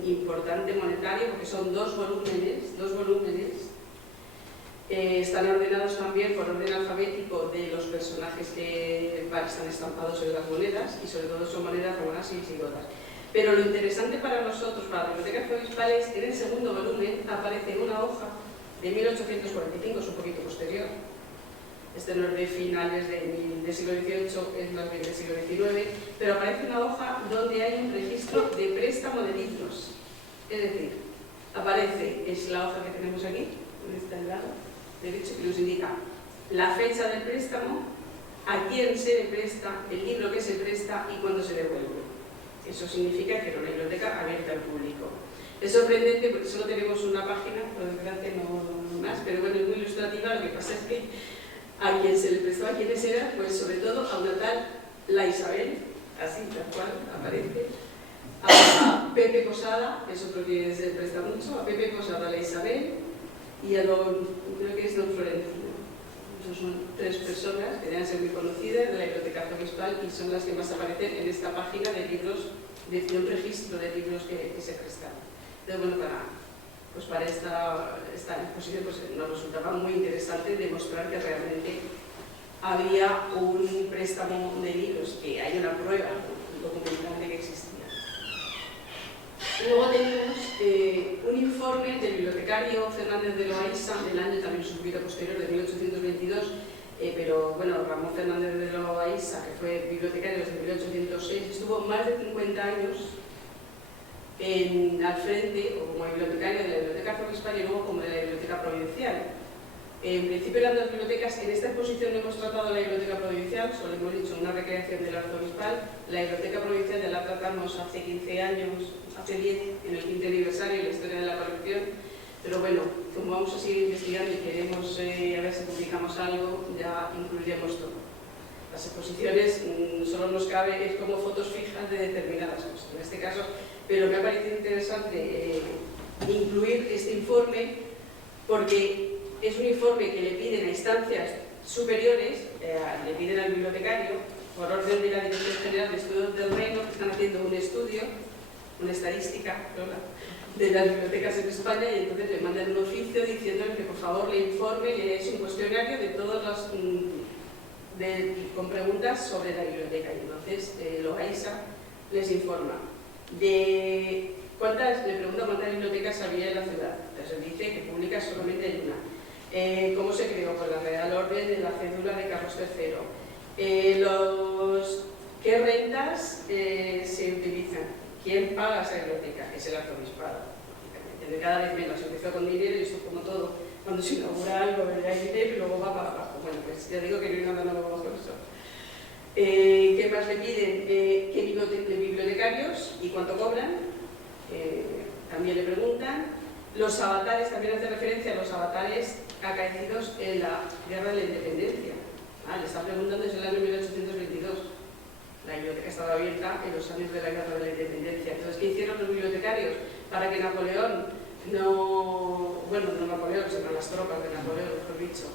importante monetario porque son dos volúmenes. Están ordenados también por orden alfabético de los personajes que están estampados sobre las monedas, y sobre todo son monedas romanas y visigodas. Pero lo interesante para nosotros, para la Biblioteca Arzobispal, es que en el segundo volumen aparece una hoja de 1845, es un poquito posterior. Este no es de finales del siglo XVIII, es más bien del siglo XIX, pero aparece una hoja donde hay un registro de préstamo de libros. Es decir, es la hoja que tenemos aquí, donde está el lado derecho, que nos indica la fecha del préstamo, a quién se le presta, el libro que se presta y cuándo se devuelve. Eso significa que era una biblioteca abierta al público. Es sorprendente porque solo tenemos una página, por desgracia no más, pero bueno, es muy ilustrativa. Lo que pasa es que a quien se le prestaba, ¿quiénes eran? Pues sobre todo a una tal La Isabel, así tal cual aparece, a Pepe Posada, es otro que se le presta mucho, a Pepe Posada, La Isabel, y a creo que es Don Florentino. Esos son tres personas que deben ser muy conocidas de la Biblioteca Arzobispal y son las que más aparecen en esta página de libros, de un registro de libros que se prestan. Entonces, bueno, para esta exposición pues, nos resultaba muy interesante demostrar que realmente había un préstamo de libros, que hay una prueba documental de que existía. Luego tenemos un informe del bibliotecario Fernández de Loaiza, del año también un poquito posterior, de 1822, pero bueno, Ramón Fernández de Loaiza, que fue bibliotecario desde 1806, estuvo más de 50 años al frente, o como bibliotecario de la Biblioteca Arzobispal y luego como de la Biblioteca Provincial. En principio eran dos bibliotecas. En esta exposición hemos tratado la Biblioteca Provincial, solo hemos dicho una recreación del Arzobispal. La Biblioteca Provincial ya la tratamos hace 15 años, hace 10, en el 15 aniversario, en la historia de la colección. Pero bueno, como vamos a seguir investigando y queremos a ver si publicamos algo, ya incluiremos todo. Las exposiciones solo nos cabe, es como fotos fijas de determinadas cosas, en este caso, pero me ha parecido interesante incluir este informe porque es un informe que le piden a instancias superiores, le piden al bibliotecario, por orden de la Dirección General de Estudios del Reino, que están haciendo un estudio, una estadística, de las bibliotecas en España, y entonces le mandan un oficio diciéndole que por favor le informe, le es un cuestionario de todas las con preguntas sobre la biblioteca, y entonces Loaiza les informa de le pregunta cuántas bibliotecas había en la ciudad. Entonces dice que pública solamente hay una. ¿Cómo se creó? Por la Real Orden de la Cédula de Carlos III. ¿Qué rentas se utilizan? ¿Quién paga esa biblioteca? Es el arzobispado. Cada vez menos, empezó con dinero y esto es como todo. Cuando se inaugura algo, hay dinero y luego va para abajo. Bueno, pues ya digo que no hay nada nuevo bajo eso. ¿Qué más le piden? ¿Qué bibliotecarios y cuánto cobran? También le preguntan. Los avatares, también hace referencia a los avatares acaecidos en la Guerra de la Independencia. Le está preguntando desde el año 1822. La biblioteca estaba abierta en los años de la Guerra de la Independencia. Entonces, ¿qué hicieron los bibliotecarios? Para que Napoleón no Napoleón, sino las tropas de Napoleón, mejor dicho,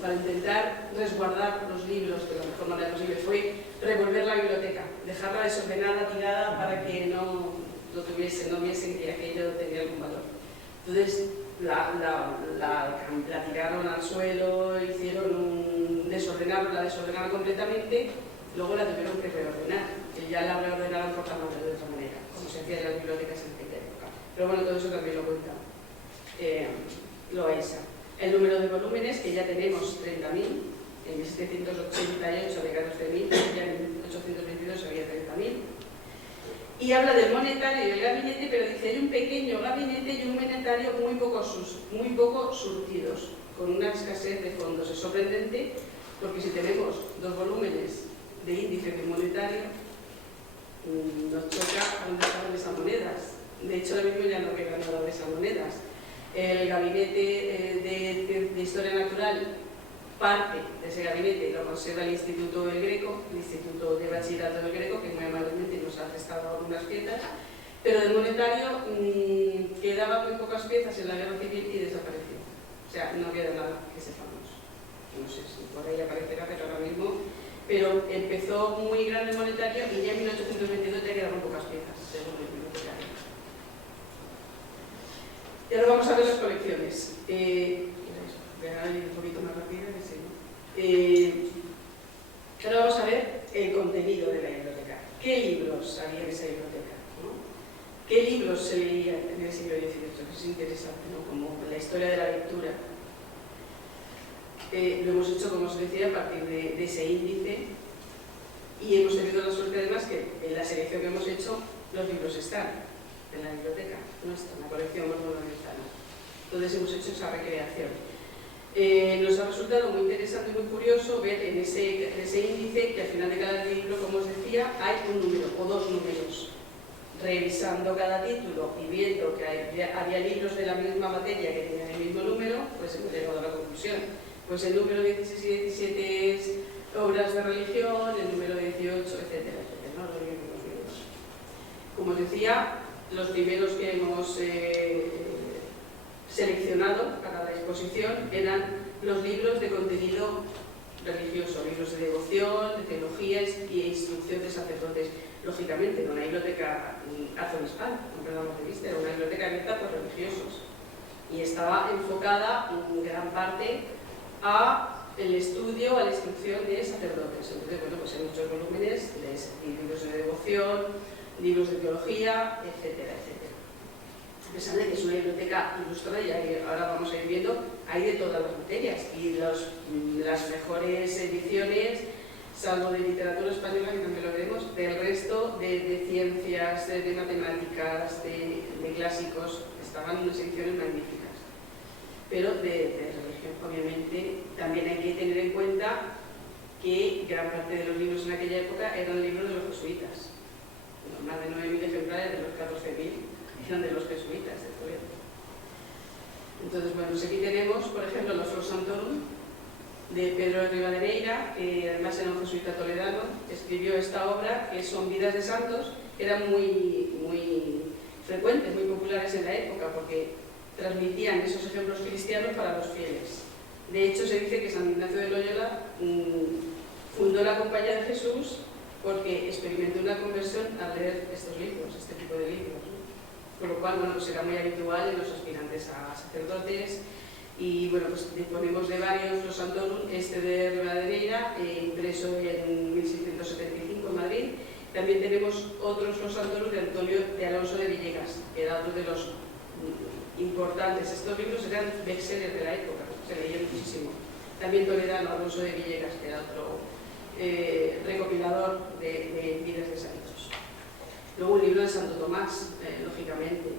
para intentar resguardar los libros de la mejor manera posible, fue revolver la biblioteca, dejarla desordenada, tirada, para que no viesen que aquello tenía algún valor. Entonces, la tiraron al suelo, la desordenaron completamente. Luego la tuvieron que reordenar, que ya la reordenaron por tamaño de otra manera, como se hacía en las bibliotecas en aquella época. Pero bueno, todo eso también lo cuenta Loaiza. El número de volúmenes, que ya tenemos 30.000, en 1788 había 14.000, ya en 1822 había 30.000. Y habla del monetario y del gabinete, pero dice hay un pequeño gabinete y un monetario muy poco surtidos, con una escasez de fondos. Es sorprendente porque si tenemos dos volúmenes de índice de monetario, nos choca dónde estaban esas monedas. De hecho, ahora mismo ya no queda nada de esas monedas. El gabinete de Historia Natural, parte de ese gabinete lo conserva el Instituto del Greco, el Instituto de Bachillerato del Greco, que muy amablemente nos ha prestado algunas piezas, pero del monetario quedaban muy pocas piezas en la Guerra Civil y desapareció. O sea, no queda nada que sepamos. No sé si por ahí aparecerá, pero ahora mismo. Pero empezó muy grande el monetario y ya en 1822 ya quedaban pocas piezas, según el bibliotecario. Y ahora vamos a ver las colecciones. Voy a ir un poquito más rápido, que sí. Ahora vamos a ver el contenido de la biblioteca. ¿Qué libros había en esa biblioteca? ¿No? ¿Qué libros se leían en el siglo XVIII? Eso es interesante, ¿no? Como la historia de la lectura. Lo hemos hecho, como os decía, a partir de ese índice, y hemos tenido la suerte además que en la selección que hemos hecho los libros están en la biblioteca nuestra, en la colección Borgoña-Ventana. Entonces hemos hecho esa recreación. Nos ha resultado muy interesante y muy curioso ver en ese índice que al final de cada libro, como os decía, hay un número o dos números. Revisando cada título y viendo que había libros de la misma materia que tenían el mismo número, pues hemos llegado a la conclusión. Pues el número 16 y 17 es obras de religión, el número 18, etcétera, etcétera, ¿no? Los libros. Como os decía, los primeros que hemos seleccionado para la exposición eran los libros de contenido religioso, libros de devoción, de teología y instrucción de sacerdotes. Lógicamente, no una biblioteca arzobispal, no perdamos de vista, era una biblioteca abierta por religiosos. Y estaba enfocada en gran parte al estudio, a la instrucción de sacerdotes. Entonces, bueno, pues hay muchos volúmenes de libros de devoción, libros de teología, etcétera, etcétera. A pesar de que es una biblioteca ilustrada, y ahora vamos a ir viendo, hay de todas las materias y las mejores ediciones, salvo de literatura española, que también lo veremos, del resto de ciencias, de matemáticas, de clásicos, estaban unas ediciones magníficas. Pero de religión, obviamente, también hay que tener en cuenta que gran parte de los libros en aquella época eran libros de los jesuitas. Más de 9.000 ejemplares de los 14.000 eran de los jesuitas de Toledo. Entonces, bueno, pues aquí tenemos, por ejemplo, los Flor Santorum de Pedro de Rivadeneira, que además era un jesuita toledano, escribió esta obra, que son vidas de santos, que eran muy frecuentes, muy populares en la época, porque transmitían esos ejemplos cristianos para los fieles. De hecho, se dice que San Ignacio de Loyola fundó la Compañía de Jesús porque experimentó una conversión al leer estos libros, este tipo de libros, ¿no? Con lo cual, bueno, pues era muy habitual en los aspirantes a sacerdotes. Y bueno, pues disponemos de varios Los Santorum, este de Rivadeneira, impreso en 1675 en Madrid. También tenemos otros Los Santorum de Antonio de Alonso de Villegas, que era otro de los importantes. Estos libros eran bestsellers de la época, se leían muchísimo. También toledano, Alonso de Villegas, que era otro recopilador de vidas de santos. Luego un libro de Santo Tomás, lógicamente,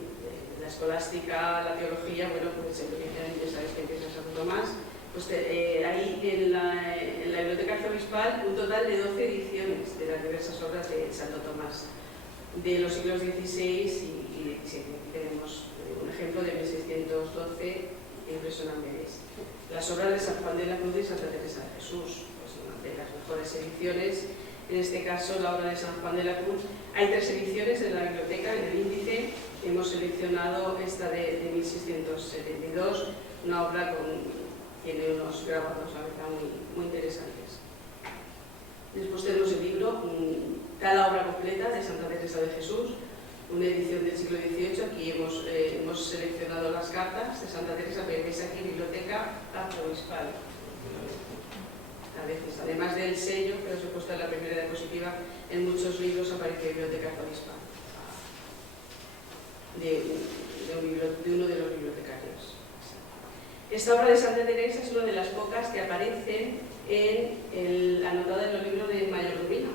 la escolástica, la teología, bueno, pues evidentemente sabéis que empieza Santo Tomás. Pues ahí en la biblioteca arzobispal un total de 12 ediciones de las diversas obras de Santo Tomás, de los siglos XVI y XVII. Tenemos un ejemplo de 1612, impreso en Amberes. Las obras de San Juan de la Cruz y Santa Teresa de Jesús, pues una de las mejores ediciones. En este caso, la obra de San Juan de la Cruz. Hay 3 ediciones en la biblioteca, en el índice. Hemos seleccionado esta de 1672, una obra tiene unos grabados, la verdad, muy interesantes. Después tenemos el libro, la obra completa de Santa Teresa de Jesús, una edición del siglo XVIII. Aquí hemos seleccionado las cartas de Santa Teresa, que veis aquí, Biblioteca Arzobispal. A veces, además del sello que os he puesto en la primera diapositiva, en muchos libros aparece Biblioteca Arzobispal de uno de los bibliotecarios. Esta obra de Santa Teresa es una de las pocas que aparecen anotada en los libros de Mayor Urbina,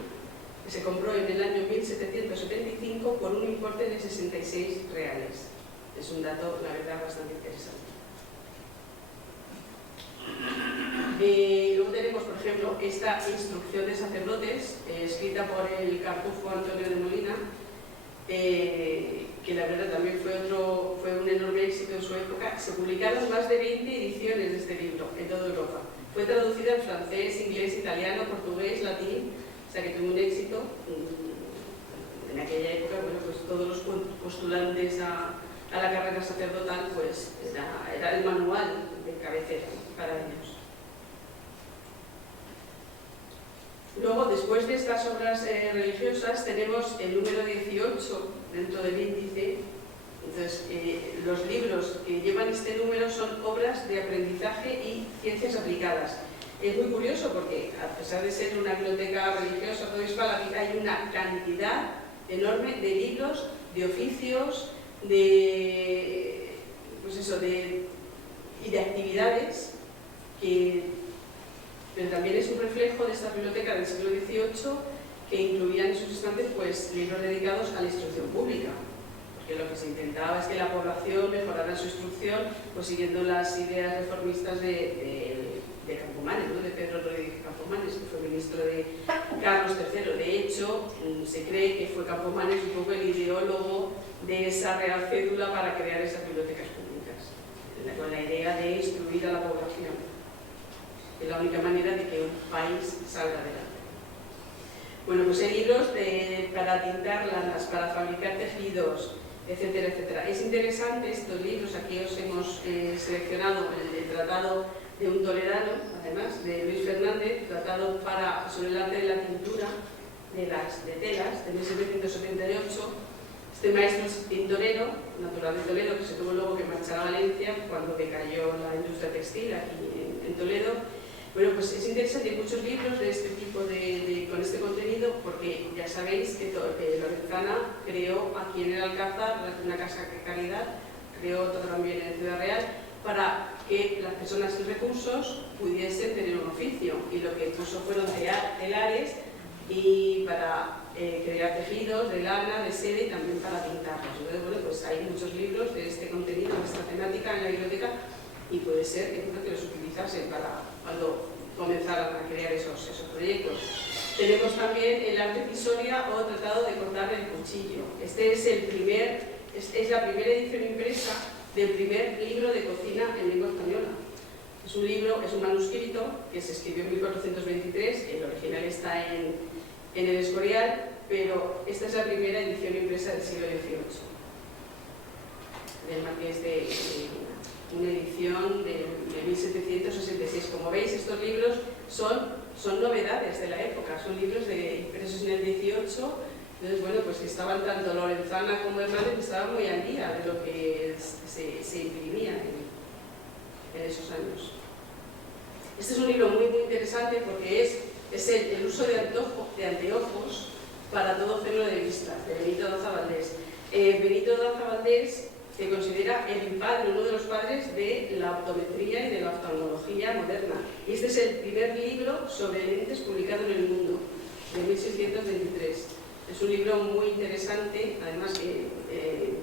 que se compró en el año 1775 por un importe de 66 reales. Es un dato, la verdad, bastante interesante. Luego tenemos, por ejemplo, esta instrucción de sacerdotes, escrita por el cartufo Antonio de Molina, que la verdad también fue un enorme éxito en su época. Se publicaron más de 20 ediciones de este libro en toda Europa. Fue traducida en francés, inglés, italiano, portugués, latín, o sea que tuvo un éxito. En aquella época, bueno, pues todos los postulantes a la carrera sacerdotal, pues era el manual de cabecera para ellos. Luego, después de estas obras religiosas, tenemos el número 18 dentro del índice. Entonces, los libros que llevan este número son obras de aprendizaje y ciencias aplicadas. Es muy curioso porque, a pesar de ser una biblioteca religiosa arzobispal, hay una cantidad enorme de libros, de oficios, y de actividades pero también es un reflejo de esta biblioteca del siglo XVIII, que incluían en sus estantes pues, libros dedicados a la instrucción pública, porque lo que se intentaba es que la población mejorara su instrucción, pues siguiendo las ideas reformistas de Campomanes, ¿no? De Pedro Rodríguez Campomanes, que fue ministro de Carlos III. De hecho, se cree que fue Campomanes un poco el ideólogo de esa Real Cédula para crear esas bibliotecas públicas, con la idea de instruir a la población. Es la única manera de que un país salga adelante. Bueno, pues hay libros para tintar lanas, para fabricar tejidos, etcétera, etcétera. Es interesante estos libros, aquí os hemos seleccionado el tratado de un toledano, además, de Luis Fernández, tratado sobre el arte de la tintura de telas, de 1778. Este maestro es tintorero, natural de Toledo, que se tuvo luego que marchar a Valencia cuando decayó la industria textil aquí en Toledo. Bueno, pues es interesante, hay muchos libros de este tipo con este contenido, porque porque ya sabéis que Lorenzana creó aquí en el Alcázar una casa de caridad, creó otro también en Ciudad Real, para que las personas sin recursos pudiesen tener un oficio, y lo que puso fueron telares y para crear tejidos de lana, de seda y también para pintarlos. Entonces, bueno, pues hay muchos libros de este contenido, de esta temática en la biblioteca, y puede ser que los utilizasen para cuando comenzaran a crear esos proyectos. Tenemos también el arte pisoria o tratado de cortar el cuchillo. Este es es la primera edición impresa del primer libro de cocina en lengua española. Es un libro, es un manuscrito que se escribió en 1423, el original está en el Escorial, pero esta es la primera edición impresa del siglo XVIII, del Marqués de una edición de 1766. Como veis, estos libros son novedades de la época, son libros impresos en el 18. Entonces, bueno, pues estaban tanto Lorenzana como Hernández estaban muy al día de lo que se imprimía en esos años. Este es un libro muy interesante porque es el uso de anteojos para todo célulo de vista, de Benito Daza Valdés. Benito Daza Valdés se considera uno de los padres de la optometría y de la oftalmología moderna. Y este es el primer libro sobre lentes publicado en el mundo, de 1623. Es un libro muy interesante, además que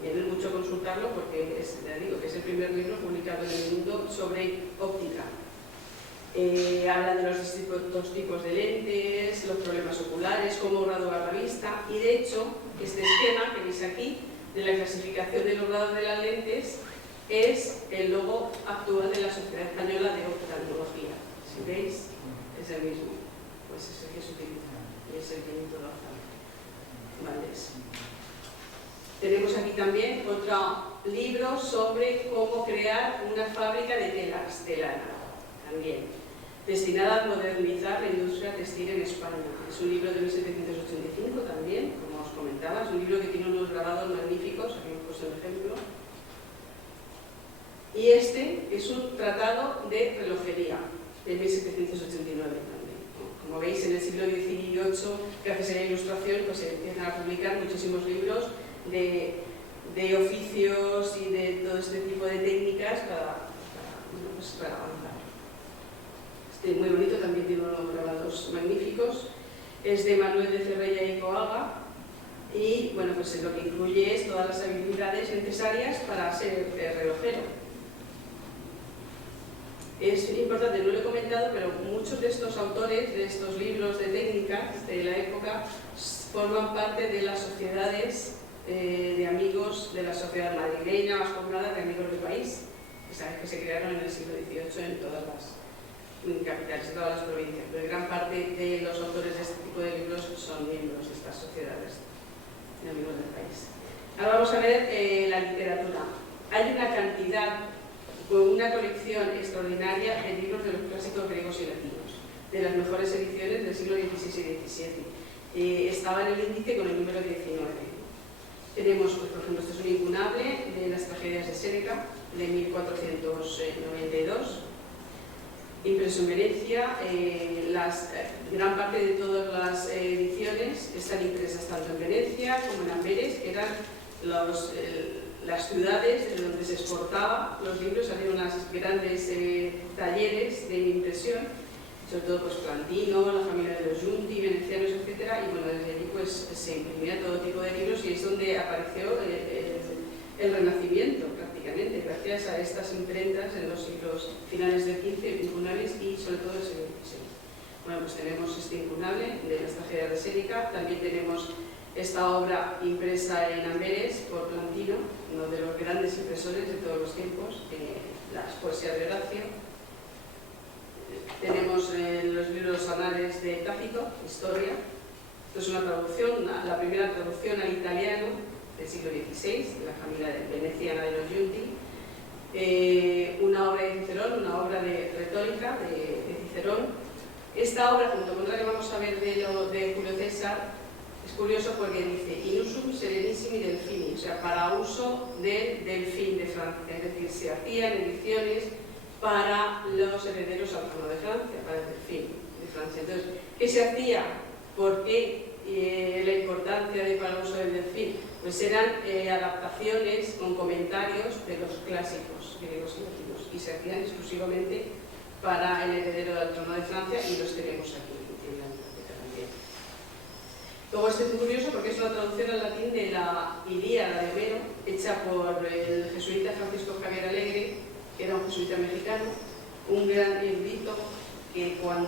viene mucho consultarlo porque ya digo que es el primer libro publicado en el mundo sobre óptica. Habla de los distintos tipos de lentes, los problemas oculares, cómo graduar la vista, y de hecho este esquema que veis aquí de la clasificación de los grados de las lentes es el logo actual de la Sociedad Española de Oftalmología. Si veis, es el mismo, pues es el que se utiliza y es el Benito Daza Valdés. Tenemos aquí también otro libro sobre cómo crear una fábrica de telas de lana, también destinada a modernizar la industria textil en España. Es un libro de 1785 también, como os comentaba, es un libro que tiene unos grabados magníficos, aquí os he puesto un ejemplo. Y este es un tratado de relojería, de 1789 también. Como veis, en el siglo XVIII, gracias a la Ilustración, pues se empiezan a publicar muchísimos libros de oficios y de todo este tipo de técnicas para avanzar. Muy bonito, también tiene unos grabados magníficos. Es de Manuel de Cerrella y Coaga, y bueno, pues lo que incluye es todas las habilidades necesarias para ser relojero. Es importante, no lo he comentado, pero muchos de estos autores, de estos libros de técnicas de la época, forman parte de las sociedades de amigos de la sociedad madrileña, más formada de amigos del país, que sabes que se crearon en el siglo XVIII en todas las capitales, en todas las provincias, pero gran parte de los autores de este tipo de libros son miembros de estas sociedades de amigos del país. Ahora vamos a ver la literatura. Hay una cantidad, una colección extraordinaria de libros de los clásicos griegos y latinos, de las mejores ediciones del siglo XVI y XVII. Estaba en el índice con el número 19. Tenemos, pues, por ejemplo, este es un incunable de las tragedias de Séneca, de 1492. Impreso en Venecia, gran parte de todas las ediciones están impresas tanto en Venecia como en Amberes, que eran las ciudades de donde se exportaban los libros. Había unos grandes talleres de impresión, sobre todo pues Plantino, la familia de los Giunti, venecianos, etc. Y bueno, desde allí pues se imprimía todo tipo de libros, y es donde apareció el Renacimiento prácticamente, gracias a estas imprentas en los siglos finales del XV, incunales, y sobre todo del siglo XVI. Bueno, pues tenemos este incunable de las tragedias de Séneca, también tenemos esta obra impresa en Amberes por Plantino, uno de los grandes impresores de todos los tiempos, las poesías de Horacio. Tenemos los libros anales de Tácito, Historia. Esto es una traducción, la primera traducción al italiano del siglo XVI, de la familia veneciana de los Giunti. Una obra de Cicerón, una obra de retórica de Cicerón. Esta obra, junto con la que vamos a ver de Julio César, es curioso porque dice Inusum Serenissimi Delfini, o sea, para uso del delfín de Francia, es decir, se hacían ediciones para los herederos al trono de Francia, para el delfín de Francia. Entonces, ¿qué se hacía? ¿Por qué la importancia para el uso del delfín, pues eran adaptaciones con comentarios de los clásicos griegos y latinos y se hacían exclusivamente para el heredero del trono de Francia y los tenemos aquí en la biblioteca también. Luego este es curioso porque es una traducción al latín de la Ilíada de Homero, hecha por el jesuita Francisco Javier Alegre, que era un jesuita mexicano, un gran erudito que con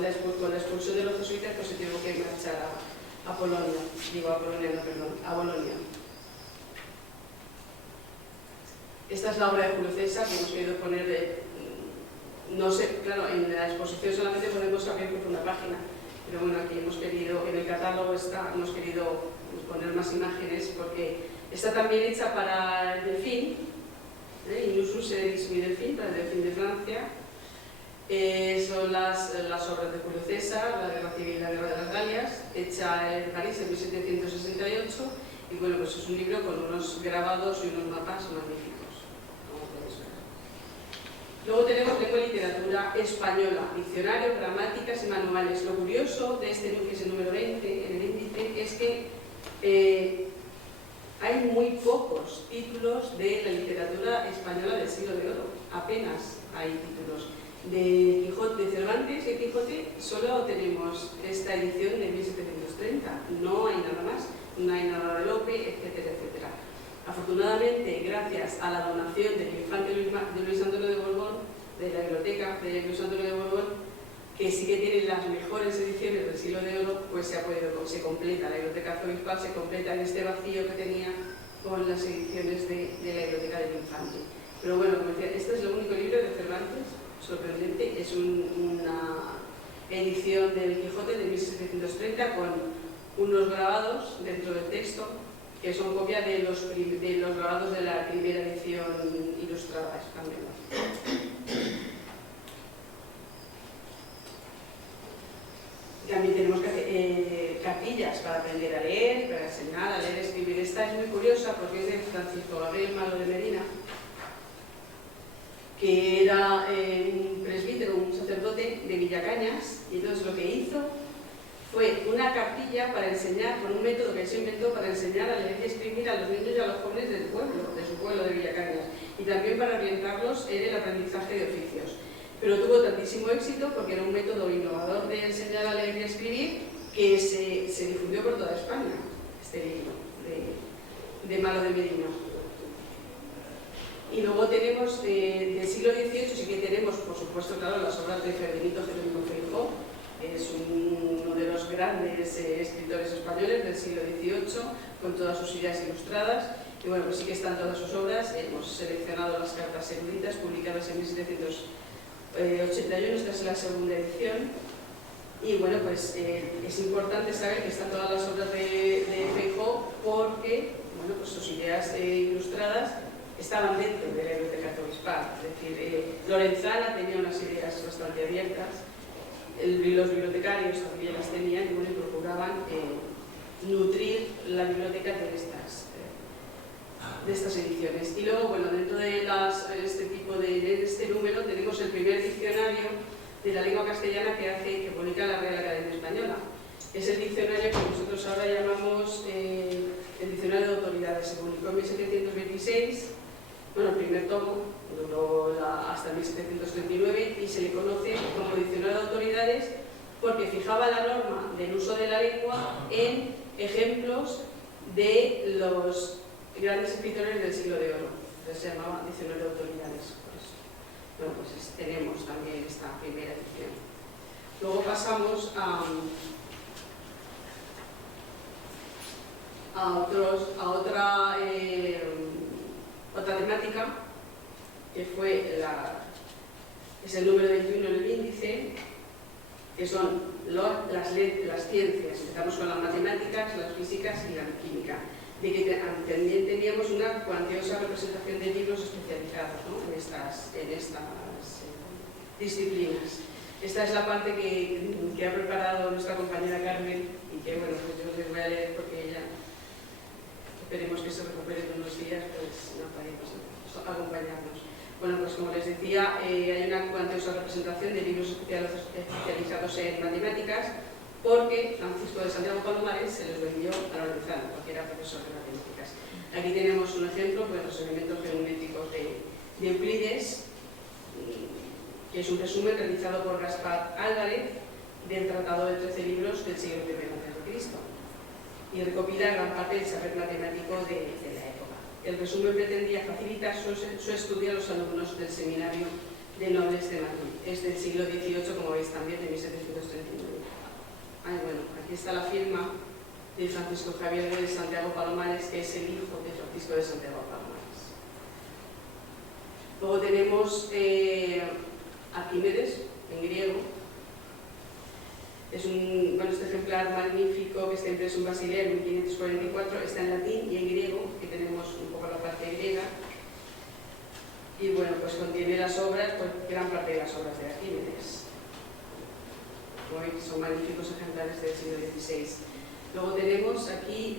la expulsión de los jesuitas pues se tuvo que marchar a Polonia, a Bolonia. Esta es la obra de Julio César que hemos querido poner, no sé, claro, en la exposición solamente podemos abrir por una página, pero bueno, aquí hemos querido, en el catálogo hemos querido poner más imágenes porque está también hecha para el delfín, Inusus Serenis mi delfín, para el delfín de Francia. Son las obras de Julio César, la Guerra Civil y la Guerra de las Galias, hecha en París en 1768, y bueno, pues es un libro con unos grabados y unos mapas magníficos, como podéis ver. Luego tenemos lengua y literatura española, diccionario, gramáticas y manuales. Lo curioso de este que es el número 20 en el índice es que hay muy pocos títulos de la literatura española del siglo de oro, apenas hay títulos. De Quijote, de Cervantes y Quijote solo tenemos esta edición de 1730, no hay nada más, no hay nada de Lope, etcétera, etcétera. Afortunadamente, gracias a la donación del infante Luis Antonio de Borbón, de la biblioteca de Luis Antonio de Borbón, que sí que tiene las mejores ediciones del siglo de oro, pues se completa, la biblioteca arzobispal se completa en este vacío que tenía con las ediciones de la biblioteca del infante. Pero bueno, como decía, este es el único libro de Cervantes, sorprendente, es una edición del Quijote de 1730 con unos grabados dentro del texto que son copia de los grabados de la primera edición ilustrada española. También tenemos cartillas para aprender a leer y para enseñar a leer y escribir. Esta es muy curiosa porque es de Francisco Gabriel Malo de Medina, que era un presbítero, un sacerdote de Villacañas, y entonces lo que hizo fue una cartilla para enseñar, con un método que se inventó para enseñar a leer y escribir a los niños y a los jóvenes del pueblo, de su pueblo de Villacañas, y también para orientarlos en el aprendizaje de oficios. Pero tuvo tantísimo éxito porque era un método innovador de enseñar a leer y escribir que se difundió por toda España, este libro de Malo de Medina. Y luego tenemos del siglo XVIII, sí que tenemos, por supuesto, claro, las obras de Fernando Jerónimo Feijoo, que es uno de los grandes escritores españoles del siglo XVIII, con todas sus ideas ilustradas. Y bueno, pues sí que están todas sus obras. Hemos seleccionado las cartas eruditas publicadas en 1781, esta es la segunda edición. Y bueno, pues es importante saber que están todas las obras de Feijoo porque, bueno, pues sus ideas ilustradas estaban dentro de la biblioteca arzobispal. Es decir, Lorenzana tenía unas ideas bastante abiertas, los bibliotecarios también las tenían y bueno, procuraban nutrir la biblioteca de estas ediciones. Y luego, bueno, dentro de este número tenemos el primer diccionario de la lengua castellana que publica la Real Academia Española. Es el diccionario que nosotros ahora llamamos el Diccionario de Autoridades. Se publicó en 1726, bueno, el primer tomo duró hasta 1739 y se le conoce como Diccionario de Autoridades porque fijaba la norma del uso de la lengua en ejemplos de los grandes escritores del siglo de oro. Entonces se llamaba Diccionario de Autoridades. Por eso. Bueno, pues tenemos también esta primera edición. Luego pasamos a otra temática, que es el número 21 en el índice, que son las ciencias. Empezamos con las matemáticas, las físicas y la química. De que también teníamos una cuantiosa representación de libros especializados, ¿no? en estas disciplinas. Esta es la parte que ha preparado nuestra compañera Carmen y que, bueno, pues yo les voy a leer porque ella, esperemos que se recupere en unos días, pues no podemos acompañarnos. Bueno, pues como les decía, hay una cuantiosa representación de libros especializados en matemáticas, porque Francisco de Santiago Palomares se los vendió a Lorenzano, porque era profesor de matemáticas. Aquí tenemos un ejemplo, pues los elementos geométricos de Euclides, que es un resumen realizado por Gaspar Álvarez del tratado de 13 libros del siglo I a.C. y recopila gran parte del saber matemático de la época. El resumen pretendía facilitar su estudio a los alumnos del seminario de nobles de Madrid. Es del siglo XVIII, como veis también, de 1739. Bueno, aquí está la firma de Francisco Javier de Santiago Palomares, que es el hijo de Francisco de Santiago Palomares. Luego tenemos Arquímedes, en griego. Es este ejemplar magnífico que está impreso en Basilea en 1544, está en latín y en griego, que tenemos un poco la parte griega. Y bueno, pues contiene las obras, pues gran parte de las obras de Arquímedes. Como veis, son magníficos ejemplares del siglo XVI. Luego tenemos aquí,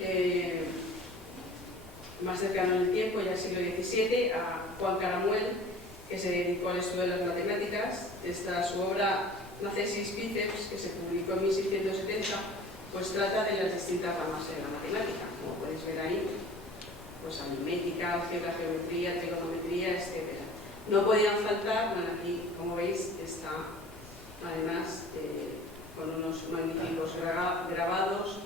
más cercano en el tiempo, ya siglo XVII, a Juan Caramuel, que se dedicó al estudio de las matemáticas. Esta su obra Macesis Biceps, que se publicó en 1670, pues trata de las distintas ramas de la matemática, como podéis ver ahí, pues aritmética, álgebra, geometría, trigonometría, etc. No podían faltar, bueno, aquí como veis está además con unos magníficos grabados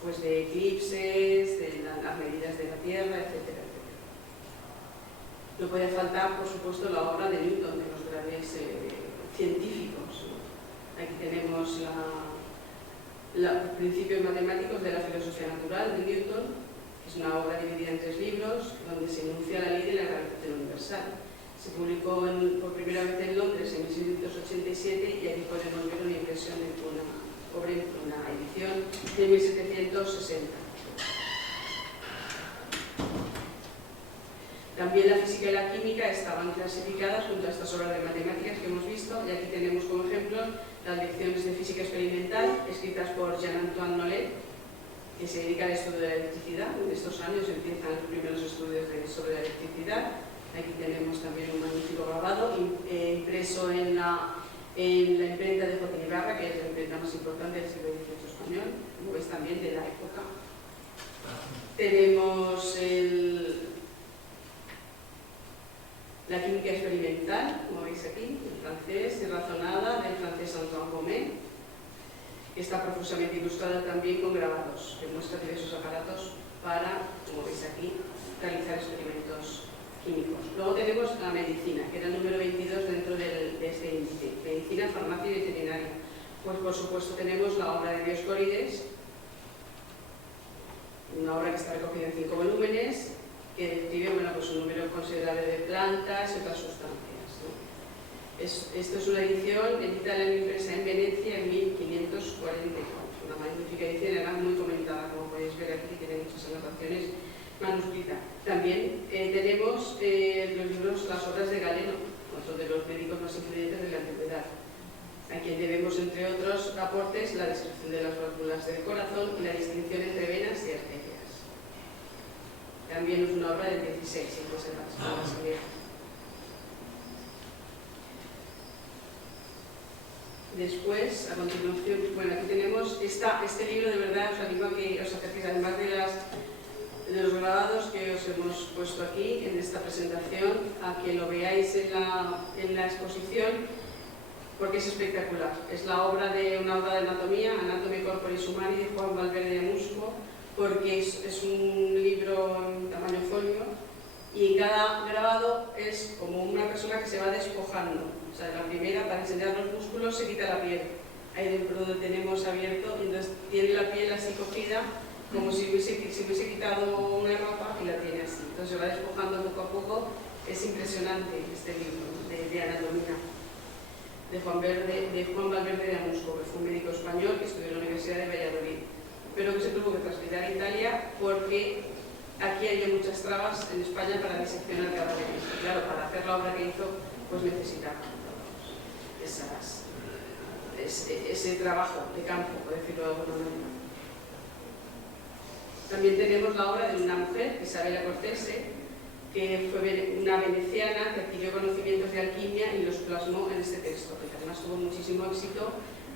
pues de eclipses, de las medidas de la Tierra, etc. No podía faltar, por supuesto, la obra de Newton, de los grandes científicos. Aquí tenemos los principios matemáticos de la filosofía natural de Newton, que es una obra dividida en 3 libros, donde se enuncia la ley de la gravitación universal. Se publicó por primera vez en Londres en 1687 y aquí podemos ver una impresión de una edición de 1760. También la física y la química estaban clasificadas junto a estas obras de matemáticas que hemos visto, y aquí tenemos como ejemplo las lecciones de física experimental escritas por Jean-Antoine Nollet, que se dedica al estudio de la electricidad. En estos años empiezan los primeros estudios sobre la electricidad. Aquí tenemos también un magnífico grabado impreso en la imprenta de Joaquín Ibarra, que es la imprenta más importante del siglo XVIII español, como veis también de la época. Tenemos la química experimental, como veis aquí, en francés, y razonada, del francés Antoine Comé, que está profusamente ilustrada también con grabados, que muestra diversos aparatos para, como veis aquí, realizar experimentos químicos. Luego tenemos la medicina, que era el número 22 dentro de este índice, medicina, farmacia y veterinaria. Pues por supuesto tenemos la obra de Dioscórides, una obra que está recogida en 5 volúmenes, que describe pues un número considerable de plantas y otras sustancias, ¿no? Esto es una edición editada en impresa en Venecia en 1544, una magnífica edición, era muy comentada, como podéis ver aquí, tiene muchas anotaciones manuscritas. También tenemos los libros, las obras de Galeno, otro de los médicos más influyentes de la antigüedad, a quien debemos, entre otros aportes, la descripción de las válvulas del corazón y la distinción entre venas y arterias. También es una obra del 16, pues en la Sagrera. Después, a continuación, bueno, aquí tenemos este libro, de verdad os animo a que os acerquéis, además de los grabados que os hemos puesto aquí en esta presentación, a que lo veáis en la exposición, porque es espectacular. Es una obra de anatomía, Anatomy Corporis Humani, de Juan Valverde de Musco, porque es un libro en tamaño folio y en cada grabado es como una persona que se va despojando. O sea, en la primera, para enseñar los músculos, se quita la piel. Ahí dentro lo tenemos abierto y entonces tiene la piel así cogida, como si hubiese quitado una ropa y la tiene así. Entonces se va despojando poco a poco. Es impresionante este libro de anatomía de Juan Valverde de Musco, que fue un médico español que estudió en la Universidad de Valladolid, pero que se tuvo que trasladar a Italia porque aquí había muchas trabas en España para diseccionar cadáveres. Claro, para hacer la obra que hizo, pues necesitaba ese trabajo de campo, por decirlo de alguna manera. También tenemos la obra de una mujer, Isabella Cortese, que fue una veneciana que adquirió conocimientos de alquimia y los plasmó en este texto, que además tuvo muchísimo éxito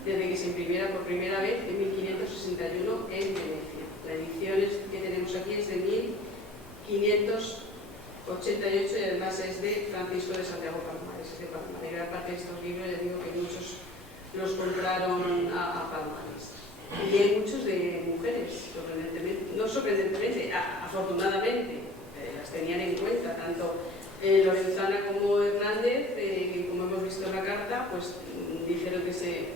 desde que se imprimiera por primera vez en 1561 en Venecia. La edición que tenemos aquí es de 1588 y además es de Francisco de Santiago Palomares, es de Palomares. Gran parte de estos libros, les digo que muchos los compraron a Palomares. Y hay muchos de mujeres, sorprendentemente, no sorprendentemente, afortunadamente, las tenían en cuenta, tanto Lorenzana como Hernández, que como hemos visto en la carta, pues dijeron que se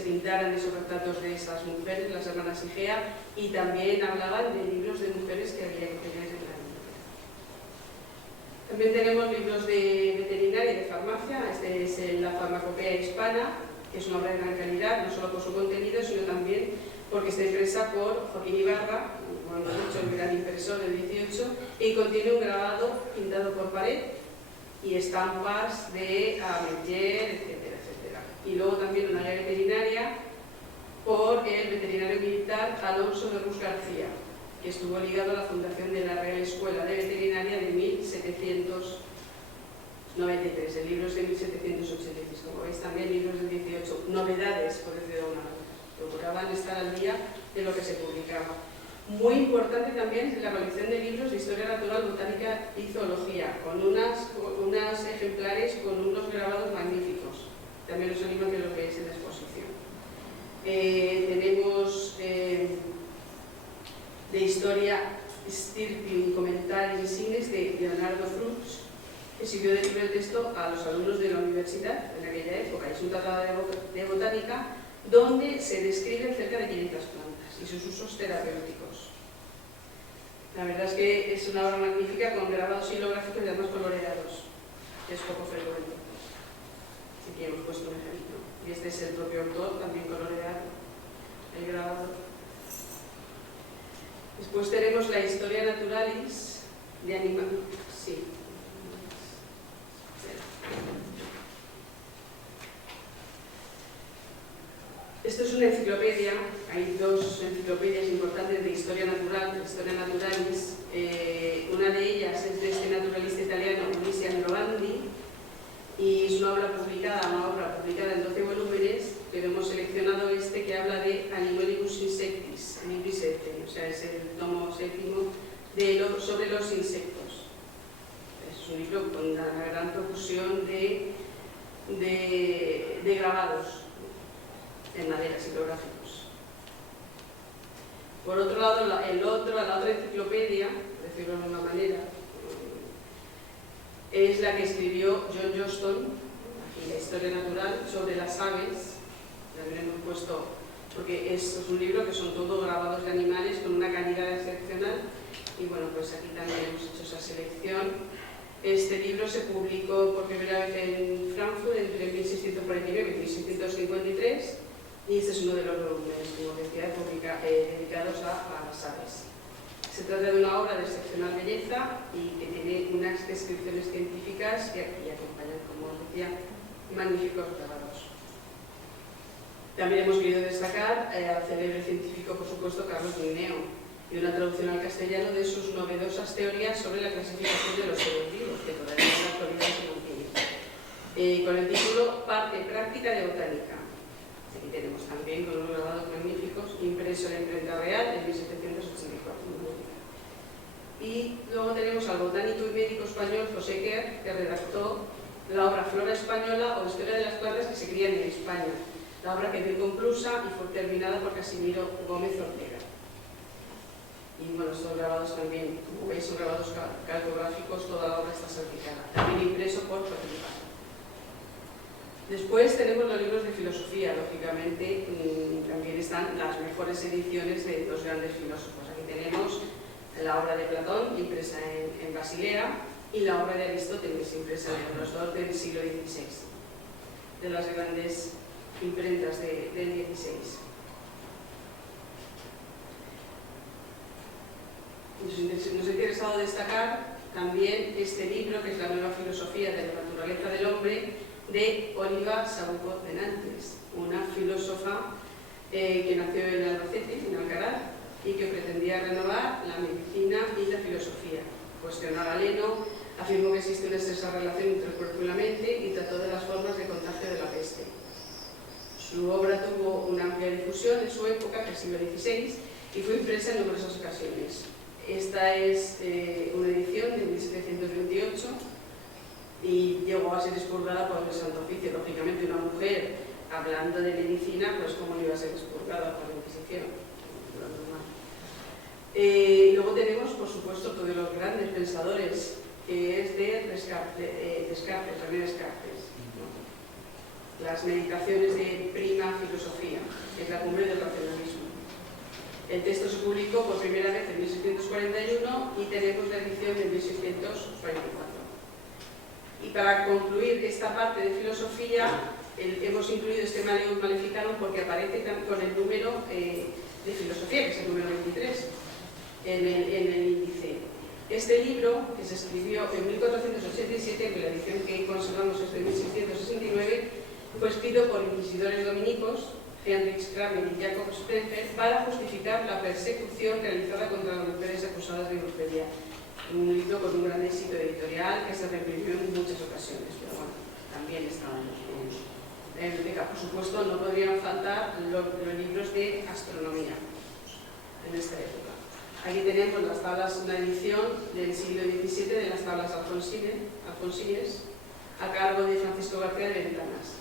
pintaran esos retratos de esas mujeres, las hermanas Igea, y también hablaban de libros de mujeres que había que tener en la biblioteca. También tenemos libros de veterinaria y de farmacia. Este es la Farmacopea Hispana, que es una obra de gran calidad, no solo por su contenido, sino también porque está impresa por Joaquín Ibarra, como hemos dicho, el gran impresor del 18, y contiene un grabado pintado por pared y estampas de Ametller, etcétera, etcétera. Y luego también una guía veterinaria por el veterinario militar Alonso de Rus García, que estuvo ligado a la fundación de la Real Escuela de Veterinaria de 1793. El libro es de 1786, como veis también libros del 18. Novedades, por decirlo de una manera. Procuraban estar al día de lo que se publicaba. Muy importante también es la colección de libros de historia natural, botánica y zoología, con unas ejemplares con unos grabados magníficos. También os animo a que los veáis en la exposición. Tenemos de historia Stirping, comentarios insignes de Leonardo Frux, que sirvió de libro de texto a los alumnos de la universidad en aquella época. Es un tratado de botánica donde se describen cerca de 500 plantas y sus usos terapéuticos. La verdad es que es una obra magnífica con grabados hilográficos y además coloreados, que es poco frecuente. Así que hemos puesto un ejemplo. Y este es el propio autor, también coloreado, el grabado. Después tenemos la Historia Naturalis de animales. Sí. Esto es una enciclopedia, hay dos enciclopedias importantes de historia natural, Historia Naturalis. Una de ellas es de este naturalista italiano, Ulisse Androvandi, y es una obra publicada en 12 volúmenes, pero hemos seleccionado este que habla de Animalibus Insectis, libri 7, o sea, es el tomo séptimo sobre los insectos. Es un libro con una gran profusión de grabados en madera, psicográficos. Por otro lado, la otra enciclopedia, por decirlo de una manera, es la que escribió John Johnston, aquí la Historia Natural, sobre las aves. También hemos puesto, porque es un libro que son todo grabados de animales con una calidad excepcional, y bueno, pues aquí también hemos hecho esa selección. Este libro se publicó por primera vez en Frankfurt entre 1649 y 1653, y este es uno de los volúmenes, como decía, dedicados a las aves. Se trata de una obra de excepcional belleza y que tiene unas descripciones científicas que aquí acompañan, como os decía, magníficos grabados. También hemos querido destacar al célebre científico, por supuesto, Carlos Linneo, y una traducción al castellano de sus novedosas teorías sobre la clasificación de los seres vivos, que todavía en la actualidad se mantiene, con el título Parte práctica de botánica. Aquí tenemos también con unos grabados magníficos, impreso en la imprenta real en 1784. Y luego tenemos al botánico y médico español José Quer, que redactó la obra Flora Española o Historia de las plantas que se crían en España. La obra quedó inconclusa y fue terminada por Casimiro Gómez Ortega. Y bueno, estos grabados también, como veis, son grabados calcográficos, toda la obra está salpicada. También impreso por Joaquín Ibarra. Después tenemos los libros de filosofía, lógicamente también están las mejores ediciones de dos grandes filósofos. Aquí tenemos la obra de Platón, impresa en Basilea, y la obra de Aristóteles, impresa en los dos del siglo XVI, de las grandes imprentas del XVI. Nos ha interesado destacar también este libro, que es La nueva filosofía de la naturaleza del hombre, de Oliva Sabuco de Nantes, una filósofa que nació en Albacete, en Alcaraz, y que pretendía renovar la medicina y la filosofía. Cuestionó a Galeno, afirmó que existe una estrecha relación entre el cuerpo y la mente y trató de las formas de contagio de la peste. Su obra tuvo una amplia difusión en su época, que es el siglo XVI, y fue impresa en numerosas ocasiones. Esta es una edición de 1728 y llegó a ser expurgada por el Santo Oficio. Lógicamente, una mujer hablando de medicina, pues cómo no iba a ser expurgada por la Inquisición. Lo normal. Luego tenemos, por supuesto, todos los grandes pensadores, que es de Descartes, René Descartes, ¿no? Las meditaciones de Prima Filosofía, que es la cumbre del racionalismo. El texto se publicó por primera vez en 1641 y tenemos la edición de 1644. Y para concluir esta parte de filosofía, hemos incluido este Maleus Maleficarum porque aparece con el número de filosofía, que es el número 23, en el índice. Este libro, que se escribió en 1487, que la edición que conservamos es de 1669, fue escrito por inquisidores dominicos, Heinrich Kramer y Jacob Spencer, para justificar la persecución realizada contra las mujeres acusadas de brujería. Un libro con un gran éxito editorial que se reimprimió en muchas ocasiones, pero bueno, también estaban en la biblioteca. Por supuesto, no podrían faltar los libros de astronomía en esta época. Aquí tenemos las tablas, una edición del siglo XVII de las tablas alfonsines, a cargo de Francisco García de Ventanas.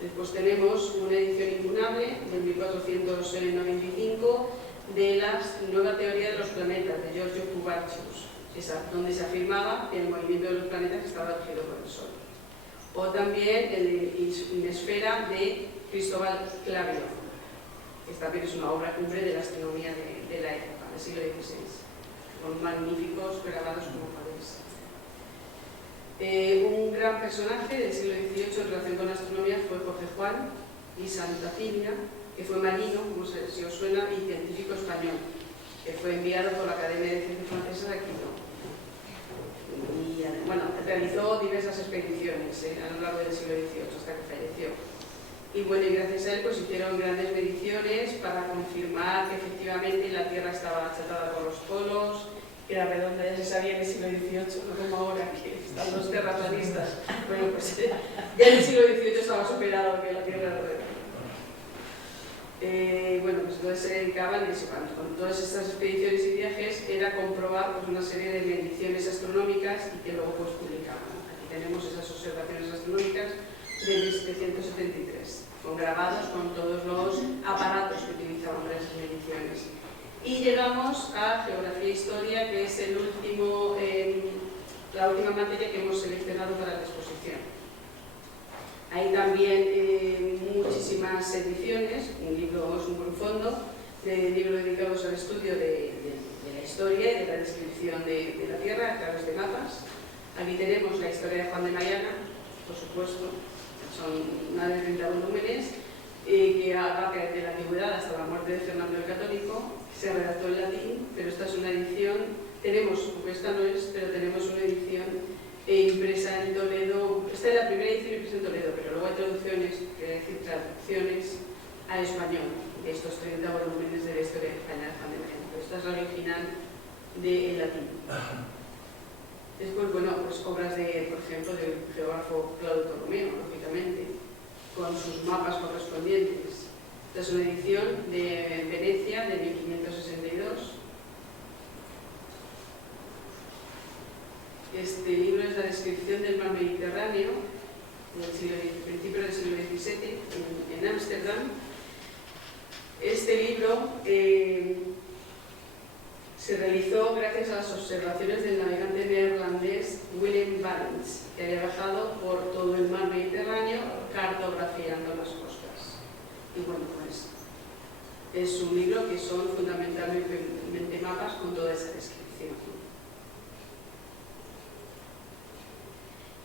Después tenemos una edición incunable del 1495 de la nueva teoría de los planetas, de Giorgio Cubacius, donde se afirmaba que el movimiento de los planetas estaba regido por el Sol. O también el de Inesfera de Cristóbal Clavio, que también es una obra cumbre de la astronomía de la época, del siglo XVI, con magníficos grabados como podéis. Un gran personaje del siglo XVIII en relación con la astronomía fue Jorge Juan y Santa Cilia, que fue marino, como si os suena, y científico español, que fue enviado por la Academia de Ciencias Francesas a Quito. Y bueno, realizó diversas expediciones a lo largo del siglo XVIII hasta que falleció. Y bueno, y gracias a él pues hicieron grandes mediciones para confirmar que efectivamente la Tierra estaba achatada por los polos, que era redonda, ya se sabía en el siglo XVIII, no como ahora que están los terraplanistas. Bueno, pues ya en el siglo XVIII estaba superado que la Tierra era redonda. Bueno, pues entonces se dedicaban, con todas estas expediciones y viajes, era comprobar pues, una serie de mediciones astronómicas y que luego pues publicaban. Aquí tenemos esas observaciones astronómicas de 1773, con grabados con todos los aparatos que utilizaban para esas mediciones. Y llegamos a Geografía e Historia, que es la última materia que hemos seleccionado para la exposición. Hay también muchísimas ediciones, un libro es un buen fondo, de libros dedicados al estudio de la historia y de la descripción de la Tierra a través de mapas. Aquí tenemos la historia de Juan de Mariana, por supuesto, son más de 30 volúmenes, que abarca desde la antigüedad hasta la muerte de Fernando el Católico. Se redactó en latín, pero esta es una edición, porque esta no es, pero tenemos una edición impresa en Toledo. Esta es la primera edición impresa en Toledo, pero luego hay traducciones, traducciones al español de estos 30 volúmenes de la historia de España de Juan de Mariana. Pero esta es la original en latín. Después, bueno, pues obras por ejemplo, del geógrafo Claudio Ptolomeo, lógicamente, con sus mapas correspondientes. Esta es una edición de Venecia de 1562. Este libro es la descripción del mar Mediterráneo, principio del siglo XVII, en Ámsterdam. Este libro se realizó gracias a las observaciones del navegante neerlandés Willem Barents, que había viajado por todo el mar Mediterráneo cartografiando las costas. Y bueno, pues es un libro que son fundamentalmente mapas con toda esa descripción.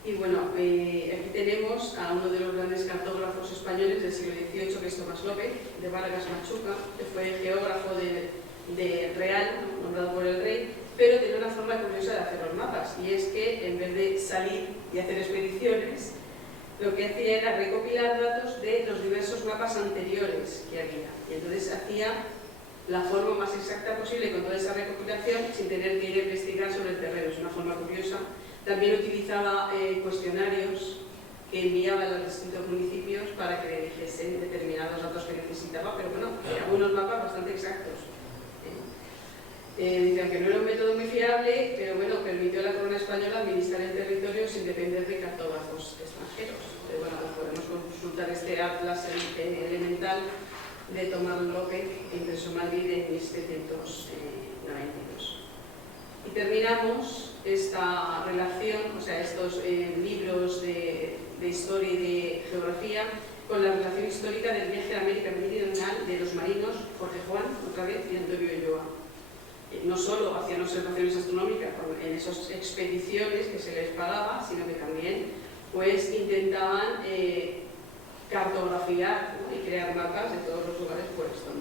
Y bueno, aquí tenemos a uno de los grandes cartógrafos españoles del siglo XVIII, que es Tomás López, de Vargas Machuca, que fue geógrafo de Real, nombrado por el rey, pero tenía una forma curiosa de hacer los mapas, y es que en vez de salir y hacer expediciones, lo que hacía era recopilar datos de los diversos mapas anteriores que había. Y entonces hacía la forma más exacta posible con toda esa recopilación sin tener que ir a investigar sobre el terreno. Es una forma curiosa. También utilizaba cuestionarios que enviaba a los distintos municipios para que le dijesen determinados datos que necesitaba, pero bueno, algunos mapas bastante exactos. Dicen que no era un método muy fiable, pero bueno, permitió a la corona española administrar el territorio sin depender de cartógrafos extranjeros. Bueno, pues podemos consultar este atlas elemental de Tomás López, impreso en Madrid en 1792. Y terminamos esta relación, o sea, estos libros de historia y de geografía, con la relación histórica del viaje a América Meridional de los marinos Jorge Juan, otra vez, y Antonio Ulloa. No solo hacían observaciones astronómicas en esas expediciones que se les pagaba, sino que también pues intentaban cartografiar, ¿no? Y crear mapas de todos los lugares pues, por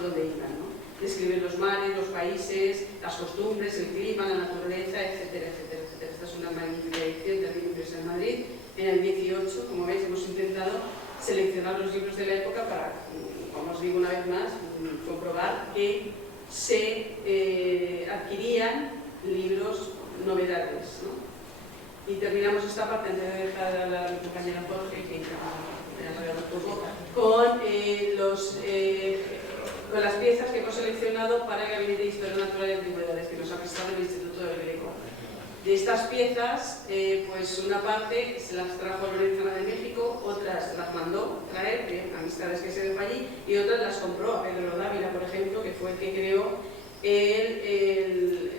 donde iban, ¿no? Describir los mares, los países, las costumbres, el clima, la naturaleza, etcétera, etcétera, etcétera. Esta es una magnífica edición del libro impresa en Madrid. En el 18, como veis, hemos intentado seleccionar los libros de la época para, como os digo una vez más, comprobar que se adquirían libros novedades, ¿no? Y terminamos esta parte antes de dejar a la compañera Jorge, que con las piezas que hemos seleccionado para el Gabinete de Historia Natural y Antigüedades que nos ha prestado el Instituto del Greco. De estas piezas, pues una parte se las trajo Lorenzana de México, otras las mandó traer de amistades que se ven allí y otras las compró a Pedro Dávila, por ejemplo, que fue el que creó el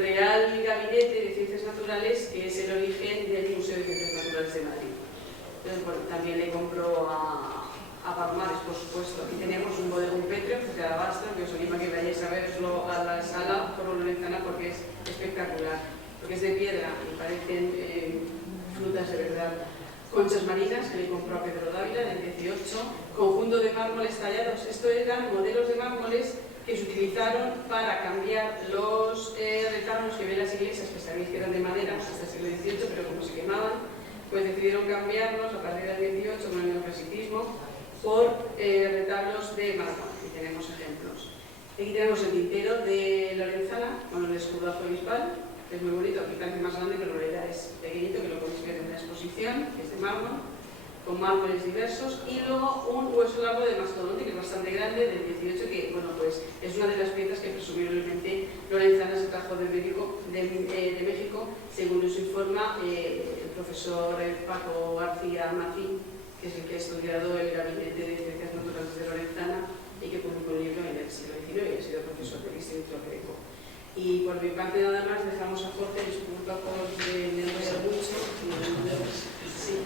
Real Gabinete de Ciencias Naturales, que es el origen del Museo de Ciencias Naturales de Madrid. Entonces, bueno, también le compró a Palomares, por supuesto. Aquí tenemos un bodegón pétreo de alabastro, que os animo a que vayáis a verlo a la sala por Lorenzana porque es espectacular, porque es de piedra y parecen frutas de verdad. Conchas marinas, que le compró a Pedro Dávila en el 18, conjunto de mármoles tallados. Esto eran modelos de mármoles que se utilizaron para cambiar los retablos que ven las iglesias, que sabéis que eran de madera hasta el siglo XVIII, pero como se quemaban, pues decidieron cambiarlos a partir del 18 con el neoclasicismo por retablos de mármol, y tenemos ejemplos. Aquí tenemos el tintero de Lorenzana con el escudo arzobispal, que es muy bonito, aquí parece más grande, pero en realidad es pequeñito, que lo podéis ver en una exposición, que es de mármol, con mármoles diversos, y luego un hueso largo de mastodonte, que es bastante grande, del 18, que bueno, pues es una de las piezas que presumiblemente Lorenzana se trajo de México, según nos informa el profesor Paco García Macín, que es el que ha estudiado el Gabinete de Ciencias Naturales de Lorenzana y que publicó un libro en el siglo XIX y ha sido profesor del Instituto Greco. Y por mi parte nada más, dejamos a Jorge, disculpa por enrollar mucho. Sí.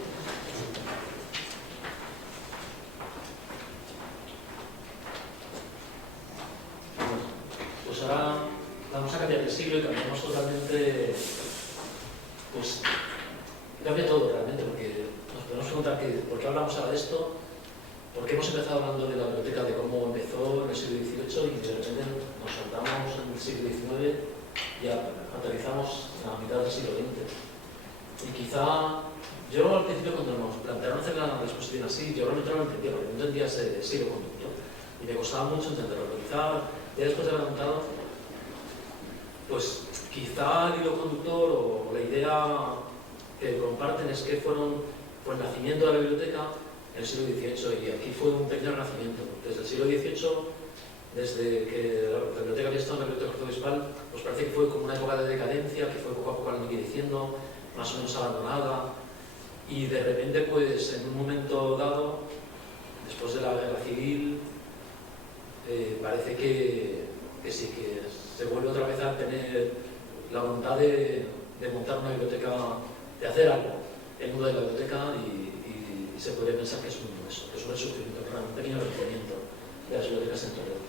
Pues ahora vamos a cambiar el siglo y cambiamos totalmente, pues cambia todo realmente, porque nos podemos preguntar por qué hablamos ahora de esto, por qué hemos empezado hablando de la biblioteca, de cómo empezó en el siglo XVIII y de repente nos saltamos en el siglo XIX y aterrizamos a la mitad del siglo XX. Y quizá, yo al principio cuando nos plantearon hacer la exposición así, yo realmente no lo entendía, porque no entendía ese hilo conductor y me costaba mucho entenderlo, pero quizá ya después de haber montado, pues quizá el hilo conductor o la idea que comparten es que fue el nacimiento de la biblioteca en el siglo XVIII y aquí fue un pequeño renacimiento. Desde el siglo XVIII, desde que la biblioteca había estado en la biblioteca arzobispal, pues parece que fue como una época de decadencia, que fue poco a poco languideciendo, más o menos abandonada, y de repente, pues en un momento dado, después de la guerra civil, parece que sí, que se vuelve otra vez a tener la voluntad de montar una biblioteca, de hacer algo en el mundo de la biblioteca y se podría pensar que es un resurgimiento, un pequeño renacimiento de las bibliotecas en Toledo.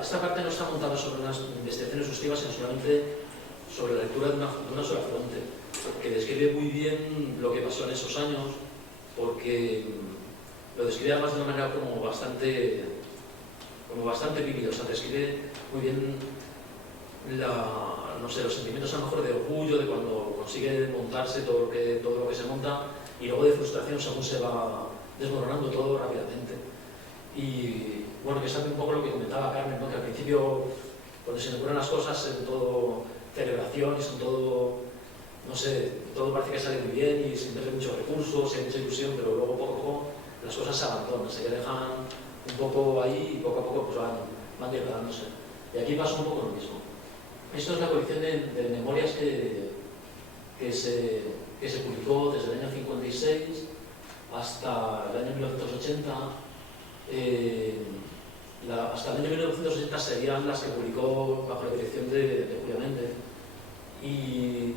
Esta parte no está montada sobre unas investigaciones exhaustivas, sino solamente sobre la lectura de una sola fuente, que describe muy bien lo que pasó en esos años, porque lo describe además de una manera como bastante vívida, o sea, describe muy bien los sentimientos a lo mejor de orgullo, de cuando consigue montarse todo lo que se monta, y luego de frustración según se va desmoronando todo rápidamente. Y bueno, que es también un poco lo que comentaba Carmen, ¿no? Que al principio cuando se inauguran las cosas son todo celebración y son todo, no sé, todo parece que sale muy bien y se invierte muchos recursos, hay mucha ilusión, pero luego poco a poco las cosas se abandonan, se dejan un poco ahí y poco a poco pues van degradándose. Y aquí pasa un poco lo mismo. Esto es la colección de memorias que se publicó desde el año 56 hasta el año 1980. Hasta el año 1980 serían las que publicó bajo la dirección de Julia Méndez, y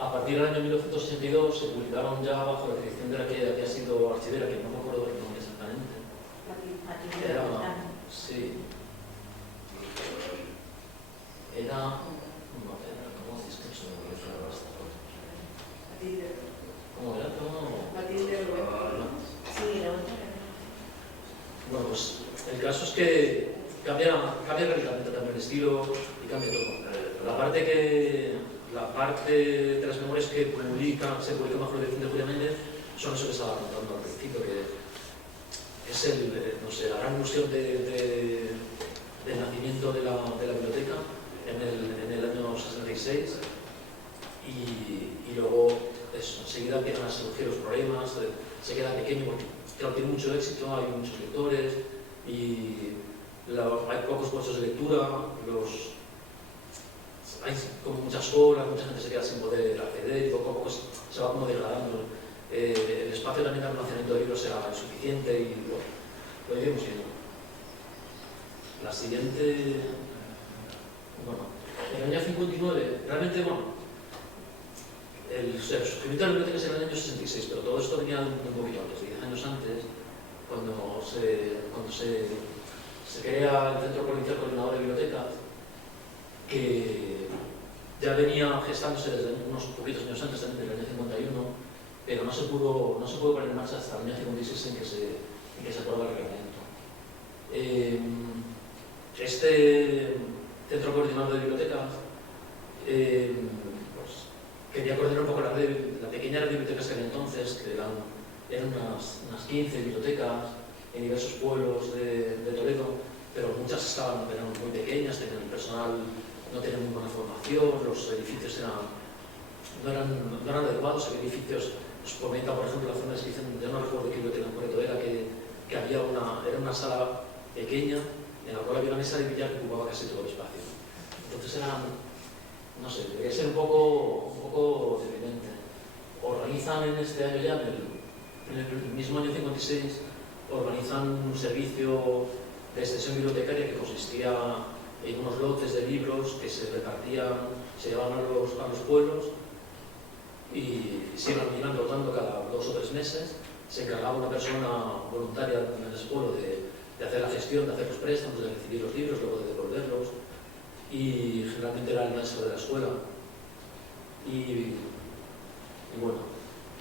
a partir del año 1982 se publicaron ya bajo la dirección de la que había sido archivera, que no me acuerdo el nombre exactamente. Sí. Era... ¿Cómo era? Bueno, pues el caso es que cambia radicalmente también el estilo y cambia todo. La parte de las memorias que se publican bajo la dirección de Julia Méndez son eso que estaba contando al principio, que es la gran ilusión del nacimiento de la biblioteca en el año 66, y luego enseguida empiezan a surgir los problemas, se queda pequeño porque claro, tiene mucho éxito, hay muchos lectores y hay pocos puestos de lectura, hay como muchas colas, mucha gente se queda sin poder acceder y poco a poco se va como degradando. El espacio también de almacenamiento de libros era insuficiente y lo iremos viendo. La siguiente... Bueno, en el año 59, realmente, el surgimiento de la biblioteca es en el año 66, pero todo esto venía un poquito antes, 10 años antes, cuando se crea el Centro Provincial Coordinador de Bibliotecas, que ya venía gestándose desde unos poquitos años antes, también del año 51, pero no se pudo poner en marcha hasta el año 56 en que se aprobó el reglamento. Este Centro Coordinador de Bibliotecas quería coordinar un poco la pequeña red de bibliotecas que había entonces, que eran unas 15 bibliotecas en diversos pueblos de Toledo, pero muchas eran muy pequeñas, tenían el personal, no tenían muy buena formación, los edificios no eran adecuados. Había edificios, os comenta por ejemplo la zona de descripción, yo no recuerdo qué biblioteca en concreto era, que era una sala pequeña en la cual había una mesa de billar que ocupaba casi todo el espacio. Entonces no sé, debería ser un poco deprimente. Organizan en este año ya, en el mismo año 56, organizan un servicio de extensión bibliotecaria que consistía en unos lotes de libros que se repartían, se llevaban a los pueblos y se iban rotando cada 2 o 3 meses. Se encargaba una persona voluntaria en ese pueblo de hacer la gestión, de hacer los préstamos, de recibir los libros, luego de devolverlos, y generalmente era el maestro de la escuela. Y bueno,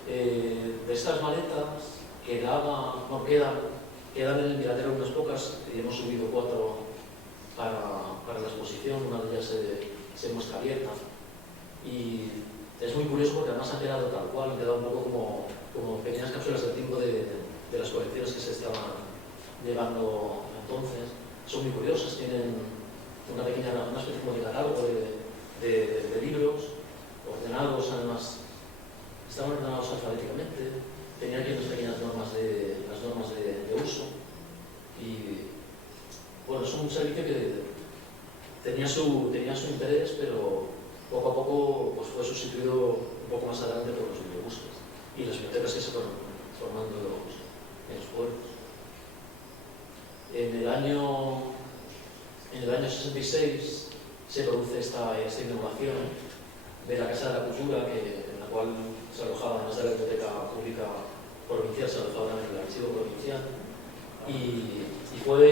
de estas maletas quedan en el miradero unas pocas, y hemos subido 4 para la exposición. Una de ellas se muestra abierta y es muy curioso porque además han quedado tal cual, han quedado un poco como pequeñas cápsulas del tiempo de las colecciones que se estaban llevando entonces. Son muy curiosas, tienen una especie como de catálogo de libros ordenados, además estaban ordenados alfabéticamente, tenían aquí unas pequeñas normas de uso, y bueno, es un servicio que tenía su interés, pero poco a poco pues, fue sustituido un poco más adelante por los bibliobuses y las bibliotecas que se fueron formando en los pueblos. En el año 66 se produce esta inauguración de la Casa de la Cultura, en la cual se alojaba, además de la Biblioteca Pública Provincial, se alojaba también el Archivo Provincial, y fue,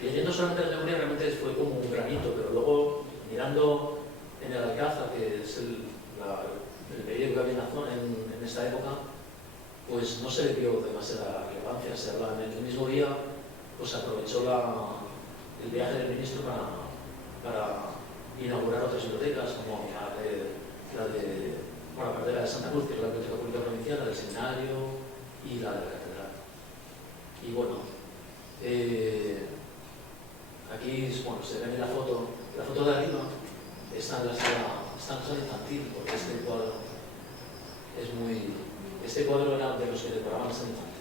leyendo solamente la memoria, realmente fue como un granito, pero luego mirando en el Alcázar, que es el periodo que había en esta época, pues no se le dio demasiada relevancia. En el mismo día pues aprovechó el viaje del ministro para inaugurar otras bibliotecas, como aparte de la de Santa Cruz, que es la Biblioteca Pública Provincial, la del Seminario y la de la Catedral. Y bueno, aquí aquí, bueno, se ve en la foto de arriba está en la sala infantil, porque este cuadro es muy... Este cuadro era de los que decoraban la sala infantil.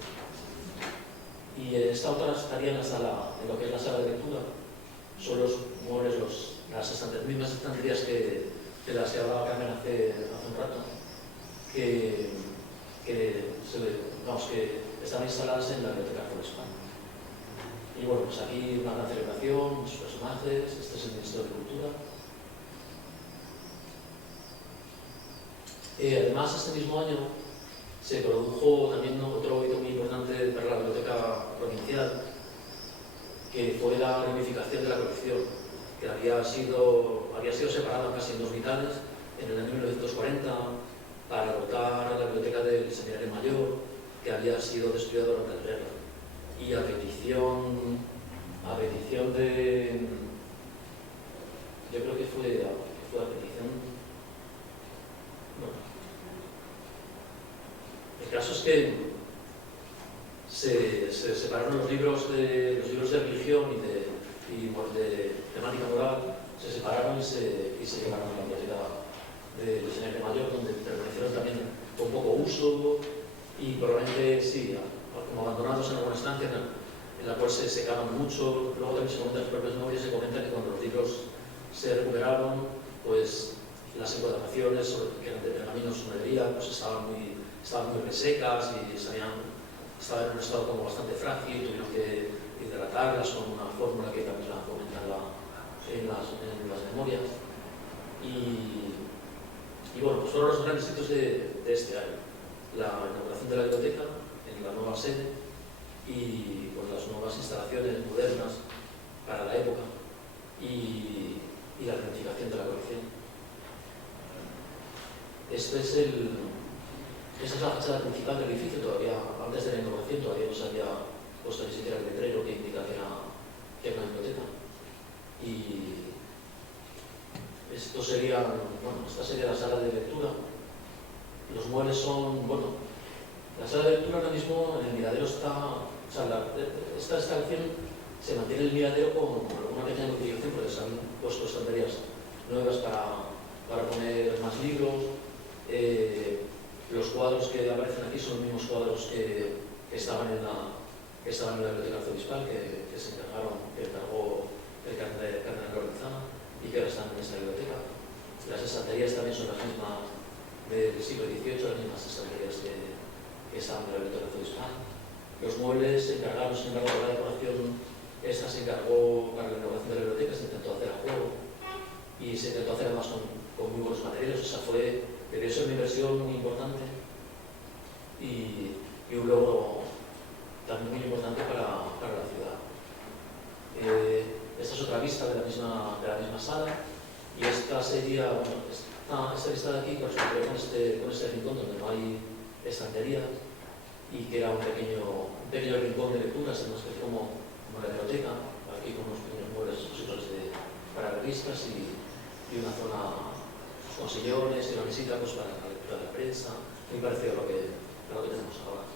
Y esta otra estaría en la sala, en lo que es la sala de lectura. Son los muebles, las mismas estanterías que de las que hablaba Carmen hace un rato, que están instaladas en la Biblioteca Forestal. Y bueno, pues aquí una gran celebración, los personajes, este es el Ministro de Cultura. Además, este mismo año se produjo también otro hito muy importante para la Biblioteca Provincial, que fue la reunificación de la colección, que había sido separada casi en dos mitades en el año 1940 para dotar a la Biblioteca del Seminario Mayor, que había sido destruida durante la guerra. Y a petición de... Yo creo que fue a petición... Bueno, el caso es que se separaron los libros de religión y de temática moral, se separaron y se llevaron a la Biblioteca del Seminario Mayor, donde permanecieron también con poco uso y probablemente sí, como abandonados en alguna estancia en la cual se secaron mucho. Luego también se comenta en las propias memorias, se comenta que cuando los libros se recuperaron, pues las encuadernaciones, que eran de pergamino o sonería, pues estaban muy resecas y estaban en un estado como bastante frágil, tuvieron que hidratarlas con una fórmula que también la comentan en las memorias. Y bueno, pues fueron los grandes hitos de este año. La inauguración de la biblioteca en la nueva sede y pues, las nuevas instalaciones modernas para la época y la reunificación de la colección. Esta es la fachada principal del edificio. Todavía, antes de la inauguración, todavía no se había puesto ni siquiera el letrero que indica que era una biblioteca. Y esta sería la sala de lectura. Los muebles son, bueno, la sala de lectura ahora mismo en el miradero está, o sea, esta instalación se mantiene el miradero con una pequeña modificación porque se han puesto estanterías nuevas para poner más libros. Los cuadros que aparecen aquí son los mismos cuadros que estaban en la biblioteca arzobispal, que se encargó el cardenal Lorenzana y que ahora están en esta biblioteca. Las estanterías también son las mismas del siglo XVIII, las mismas estanterías que estaban en la biblioteca arzobispal. Los muebles se encargaron, sin embargo, de la decoración. Esta se encargó para la inauguración de la biblioteca, se intentó hacer a juego y se intentó hacer además con muy buenos materiales. O sea, debió ser una inversión muy importante y un logro también muy importante para la ciudad. Esta es otra vista de la misma sala y esta sería, bueno, esta vista de aquí corresponde con este rincón donde no hay estanterías y que era un pequeño rincón de lecturas, en una especie como la biblioteca, aquí con unos pequeños muebles expositivos para revistas y una zona con sillones y una mesita pues, para la lectura de la prensa, muy parecido a lo que tenemos ahora.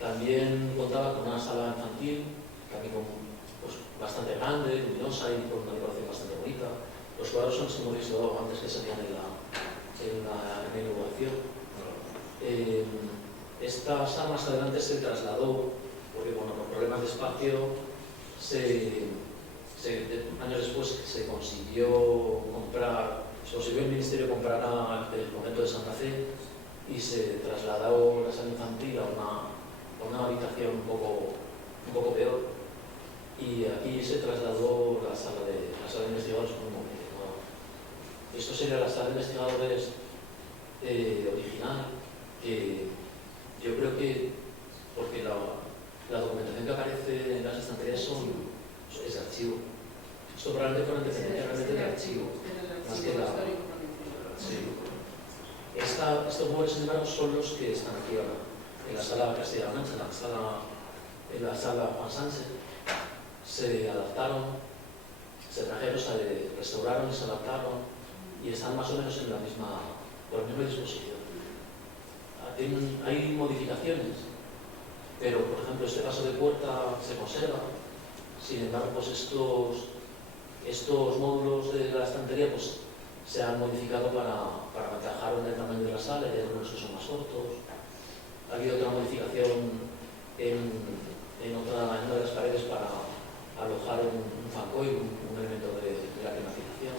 También contaba con una sala infantil, también pues, bastante grande, luminosa y con una decoración bastante bonita. Los cuadros son los que hemos visto antes que salían en la inauguración. Esta sala más adelante se trasladó, porque bueno, por problemas de espacio, años después se consiguió el Ministerio comprar el convento de Santa Fe y se trasladó la sala infantil a una habitación un poco peor, y aquí se trasladó la sala de investigadores con un momento. Esto sería la sala de investigadores original, que yo creo que, porque la documentación que aparece en las estanterías es de archivo. Esto probablemente fue antecedente de archivo, más que la... Sí. Estos muebles, sin embargo, son los que están aquí ahora, en la sala Castilla-La Mancha, en la sala Juan Sánchez. Se adaptaron, se trajeron, se restauraron y se adaptaron y están más o menos con la misma disposición. Hay modificaciones, pero por ejemplo este paso de puerta se conserva, Sin embargo, pues estos módulos de la estantería pues, se han modificado para atajar el tamaño de la sala, y hay algunos que son más cortos. Ha habido otra modificación en una de las paredes para alojar un fancoil, un elemento de la climatización,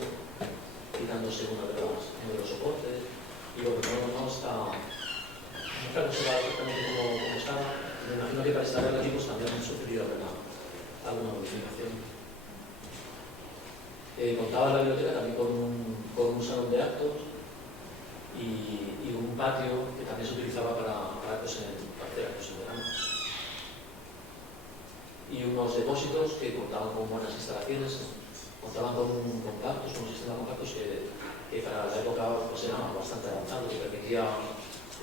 quitándose uno de los soportes. Y bueno, no está conservado exactamente como estaba. Me imagino que para instalar aquí pues, también han sufrido alguna modificación. Contaba la biblioteca también con un salón de actos y un patio que también se utilizaba para hacer actos en verano. Y unos depósitos que contaban con buenas instalaciones, contaban con compactos, un sistema de compactos que para la época pues, era bastante avanzado, que permitía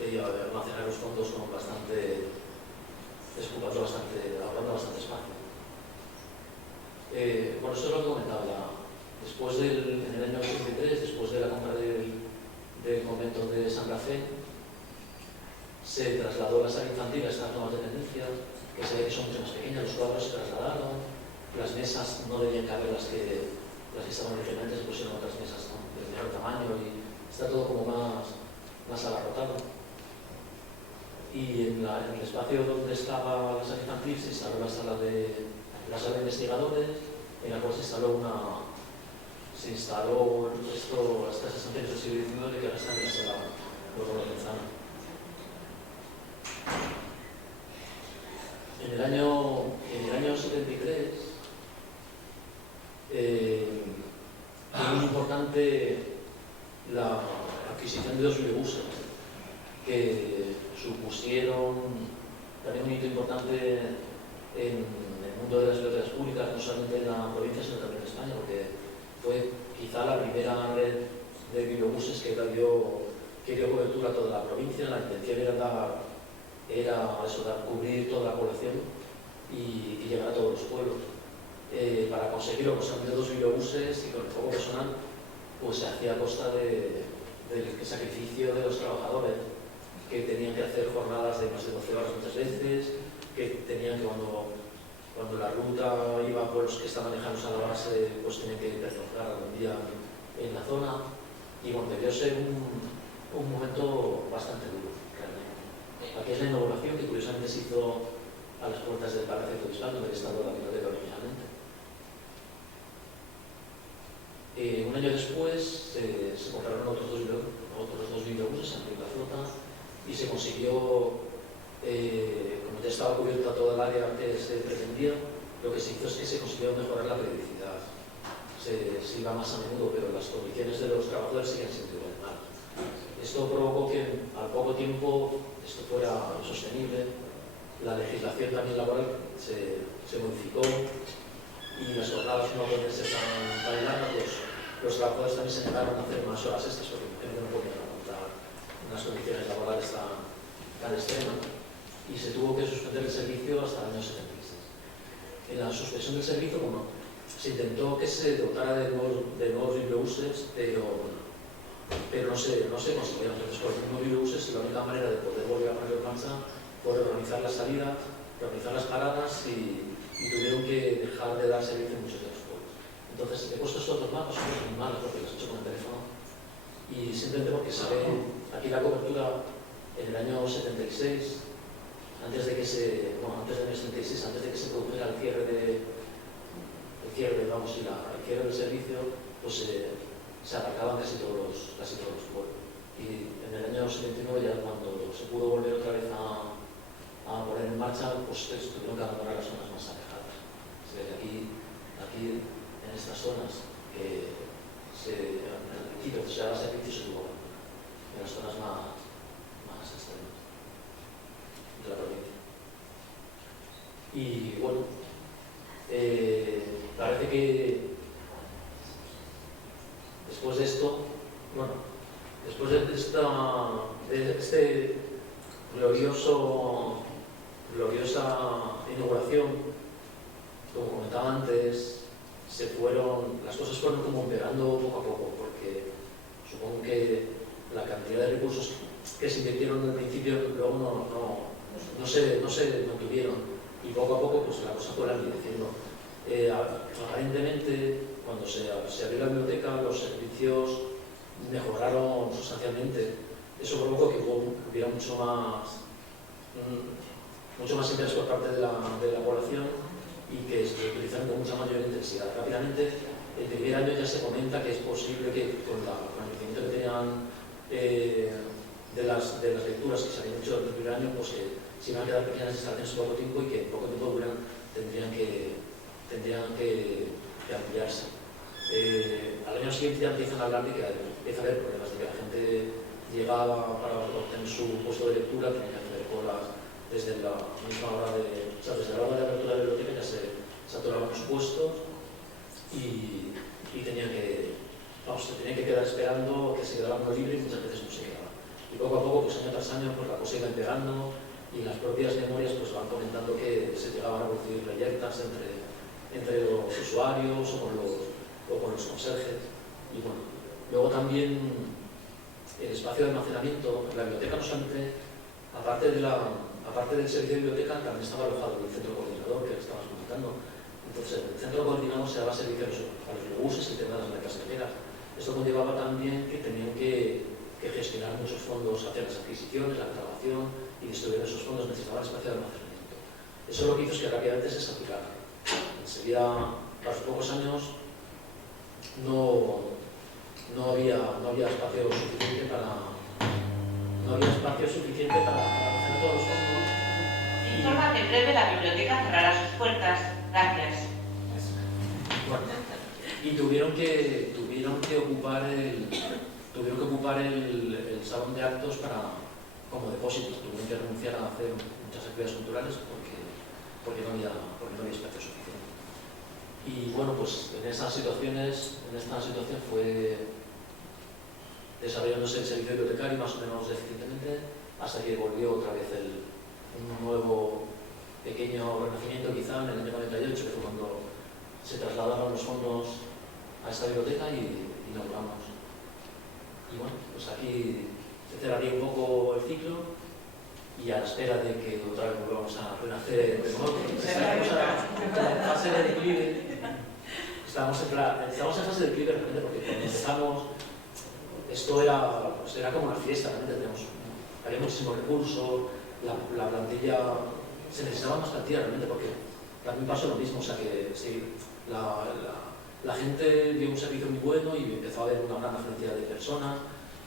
almacenar los fondos con bastante, ahorrando bastante espacio. Bueno, esto es lo que comentaba. Después en el año 83, después de la compra del convento de San Rafel, se trasladó la sala infantil a estas nuevas dependencias, que se ve que son mucho más pequeñas, los cuadros se trasladaron, las mesas no debían caber las que estaban originalmente, se pusieron otras mesas de menor tamaño y está todo como más abarrotado. Y en el espacio donde estaba la sala infantil se instaló la sala de investigadores, en la cual se instaló estas estanterías del siglo XIX que ahora están en la sala de Lozano. En el año 73 fue muy importante la adquisición de 2 bibliobuses que supusieron también un hito importante en el mundo de las bibliotecas públicas, no solamente en la provincia sino también en España, porque fue quizá la primera red de bibliobuses que dio cobertura a toda la provincia. La intención era cubrir toda la población y llegar a todos los pueblos. Para conseguirlo, pues solamente 2 bibliobuses y con el poco personal, pues se hacía a costa del sacrificio de los trabajadores, que tenían que hacer jornadas de más de 12 horas muchas veces, que tenían que cuando la ruta iba por los que estaban lejanos a la base, pues tenían que pernoctar algún día en la zona. Y bueno, debió ser un momento bastante duro, realmente. Aquí es la inauguración que curiosamente se hizo a las puertas del Palacio Arzobispal, donde había estado la biblioteca originalmente. Un año después se compraron otros dos bibliobuses, se amplió la flota y se consiguió, como ya estaba cubierta toda el área que se pretendía, lo que se hizo es que se consiguió mejorar la periodicidad. Se iba más a menudo, pero las condiciones de los trabajadores siguen siendo igual mal. Esto provocó que al poco tiempo esto fuera insostenible. La legislación también laboral se modificó y las jornadas no pueden ser tan largas. Los trabajadores también se negaron a hacer más horas extras porque no podían aguantar unas condiciones laborales tan extremas y se tuvo que suspender el servicio hasta el año 76. En la suspensión del servicio, bueno, se intentó que se dotara de nuevos bibliobuses, pero no se consiguieron. Entonces, con los nuevos bibliobuses, la única manera de poder volver a ponerlo en marcha fue organizar las salidas, organizar las paradas y tuvieron que dejar de dar servicio en muchos de los pueblos. Entonces, he puesto estos 2 mapas, son muy malos porque los he hecho con el teléfono y simplemente porque se ve aquí la cobertura en el año 76, antes de que se produjera el cierre del servicio, pues se atacaban casi todos los pueblos. Y en el año 79, ya cuando se pudo volver otra vez a poner en marcha, pues tuvieron que abandonar las zonas más alejadas. Se ve que aquí en estas zonas que al principio se daba servicio se tuvo en las zonas más extremas de la provincia. Y bueno, parece que después de esto, después de este gloriosa inauguración, como comentaba antes, las cosas fueron como empeorando poco a poco, porque supongo que la cantidad de recursos que se invirtieron al principio luego no se mantuvieron y poco a poco pues la cosa fue languideciendo. aparentemente, cuando se abrió la biblioteca, los servicios mejoraron sustancialmente. Eso provocó que hubiera mucho más interés por parte de la población y que se utilizaron con mucha mayor intensidad. Rápidamente, el primer año ya se comenta que es posible que con el conocimiento que tenían de las lecturas que se habían hecho el primer año, pues que se iban a quedar pequeñas instalaciones en poco tiempo y que en poco tiempo tendrían que ampliarse. Al año siguiente ya empiezan a hablar de que empieza a haber problemas, de que la gente llegaba para obtener su puesto de lectura, tenía que hacer colas desde la misma hora desde la hora de apertura de la biblioteca ya se saturaban los puestos y tenían que quedar esperando que se quedara uno libre y muchas veces no se quedaba. Y poco a poco, pues año tras año, pues la cosa iba empeorando y las propias memorias pues van comentando que se llegaban a producir reyertas entre los usuarios o con los conserjes. Y bueno, luego también el espacio de almacenamiento en la biblioteca, no solamente, aparte del servicio de biblioteca, también estaba alojado el centro coordinador que estabas comentando. Entonces, el centro coordinador se daba servicio a los leguses, el tema de las marcas lecheras. Esto conllevaba también que tenían que gestionar muchos fondos hacia las adquisiciones, la grabación y distribuir esos fondos, necesitaban espacio de almacenamiento. Eso lo que hizo es que rápidamente se saturara. Enseguida, a los pocos años, no había espacio suficiente para almacenar todos los fondos. Información breve, la biblioteca cerrará sus puertas. Gracias. Bueno, y tuvieron que ocupar el salón de actos como depósito. Tuvieron que renunciar a hacer muchas actividades culturales porque no había espacio suficiente. Y bueno, pues en esta situación fue desarrollándose el servicio bibliotecario más o menos deficientemente hasta que volvió otra vez un nuevo pequeño renacimiento, quizá en el año 98, que fue cuando se trasladaron los fondos a esta biblioteca y inauguramos. Y bueno, pues aquí se cerraría un poco el ciclo y a la espera de que otra vez volvamos a renacer de nuevo. Estamos en fase de declive. Estamos en fase de declive realmente porque cuando empezamos esto era como una fiesta, realmente había muchísimo recurso, la plantilla se necesitaba más plantilla realmente porque también pasó lo mismo, o sea que sí, la gente dio un servicio muy bueno y empezó a haber una gran afluencia de personas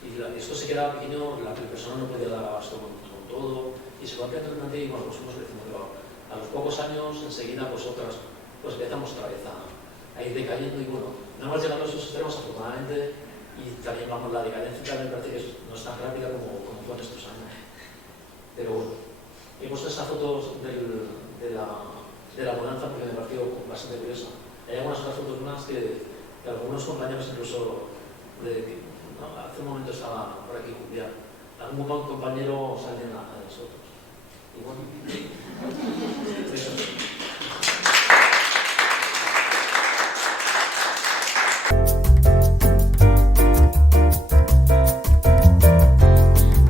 y esto se quedaba pequeño, la persona no podía dar abasto con todo y se fue ampliando la plantilla y bueno, pues fuimos creciendo. A los pocos años enseguida pues empezamos otra vez a ir decayendo y bueno, no hemos llegado a esos extremos afortunadamente y también la decadencia también parece que no es tan rápida como fue en estos años. Pero bueno, he puesto esta foto de la mudanza porque me pareció bastante curiosa. Hay algunas otras fotos más que algunos compañeros incluso hace un momento estaba por aquí Julián. Algún compañero sale de nosotros. Y bueno, eso.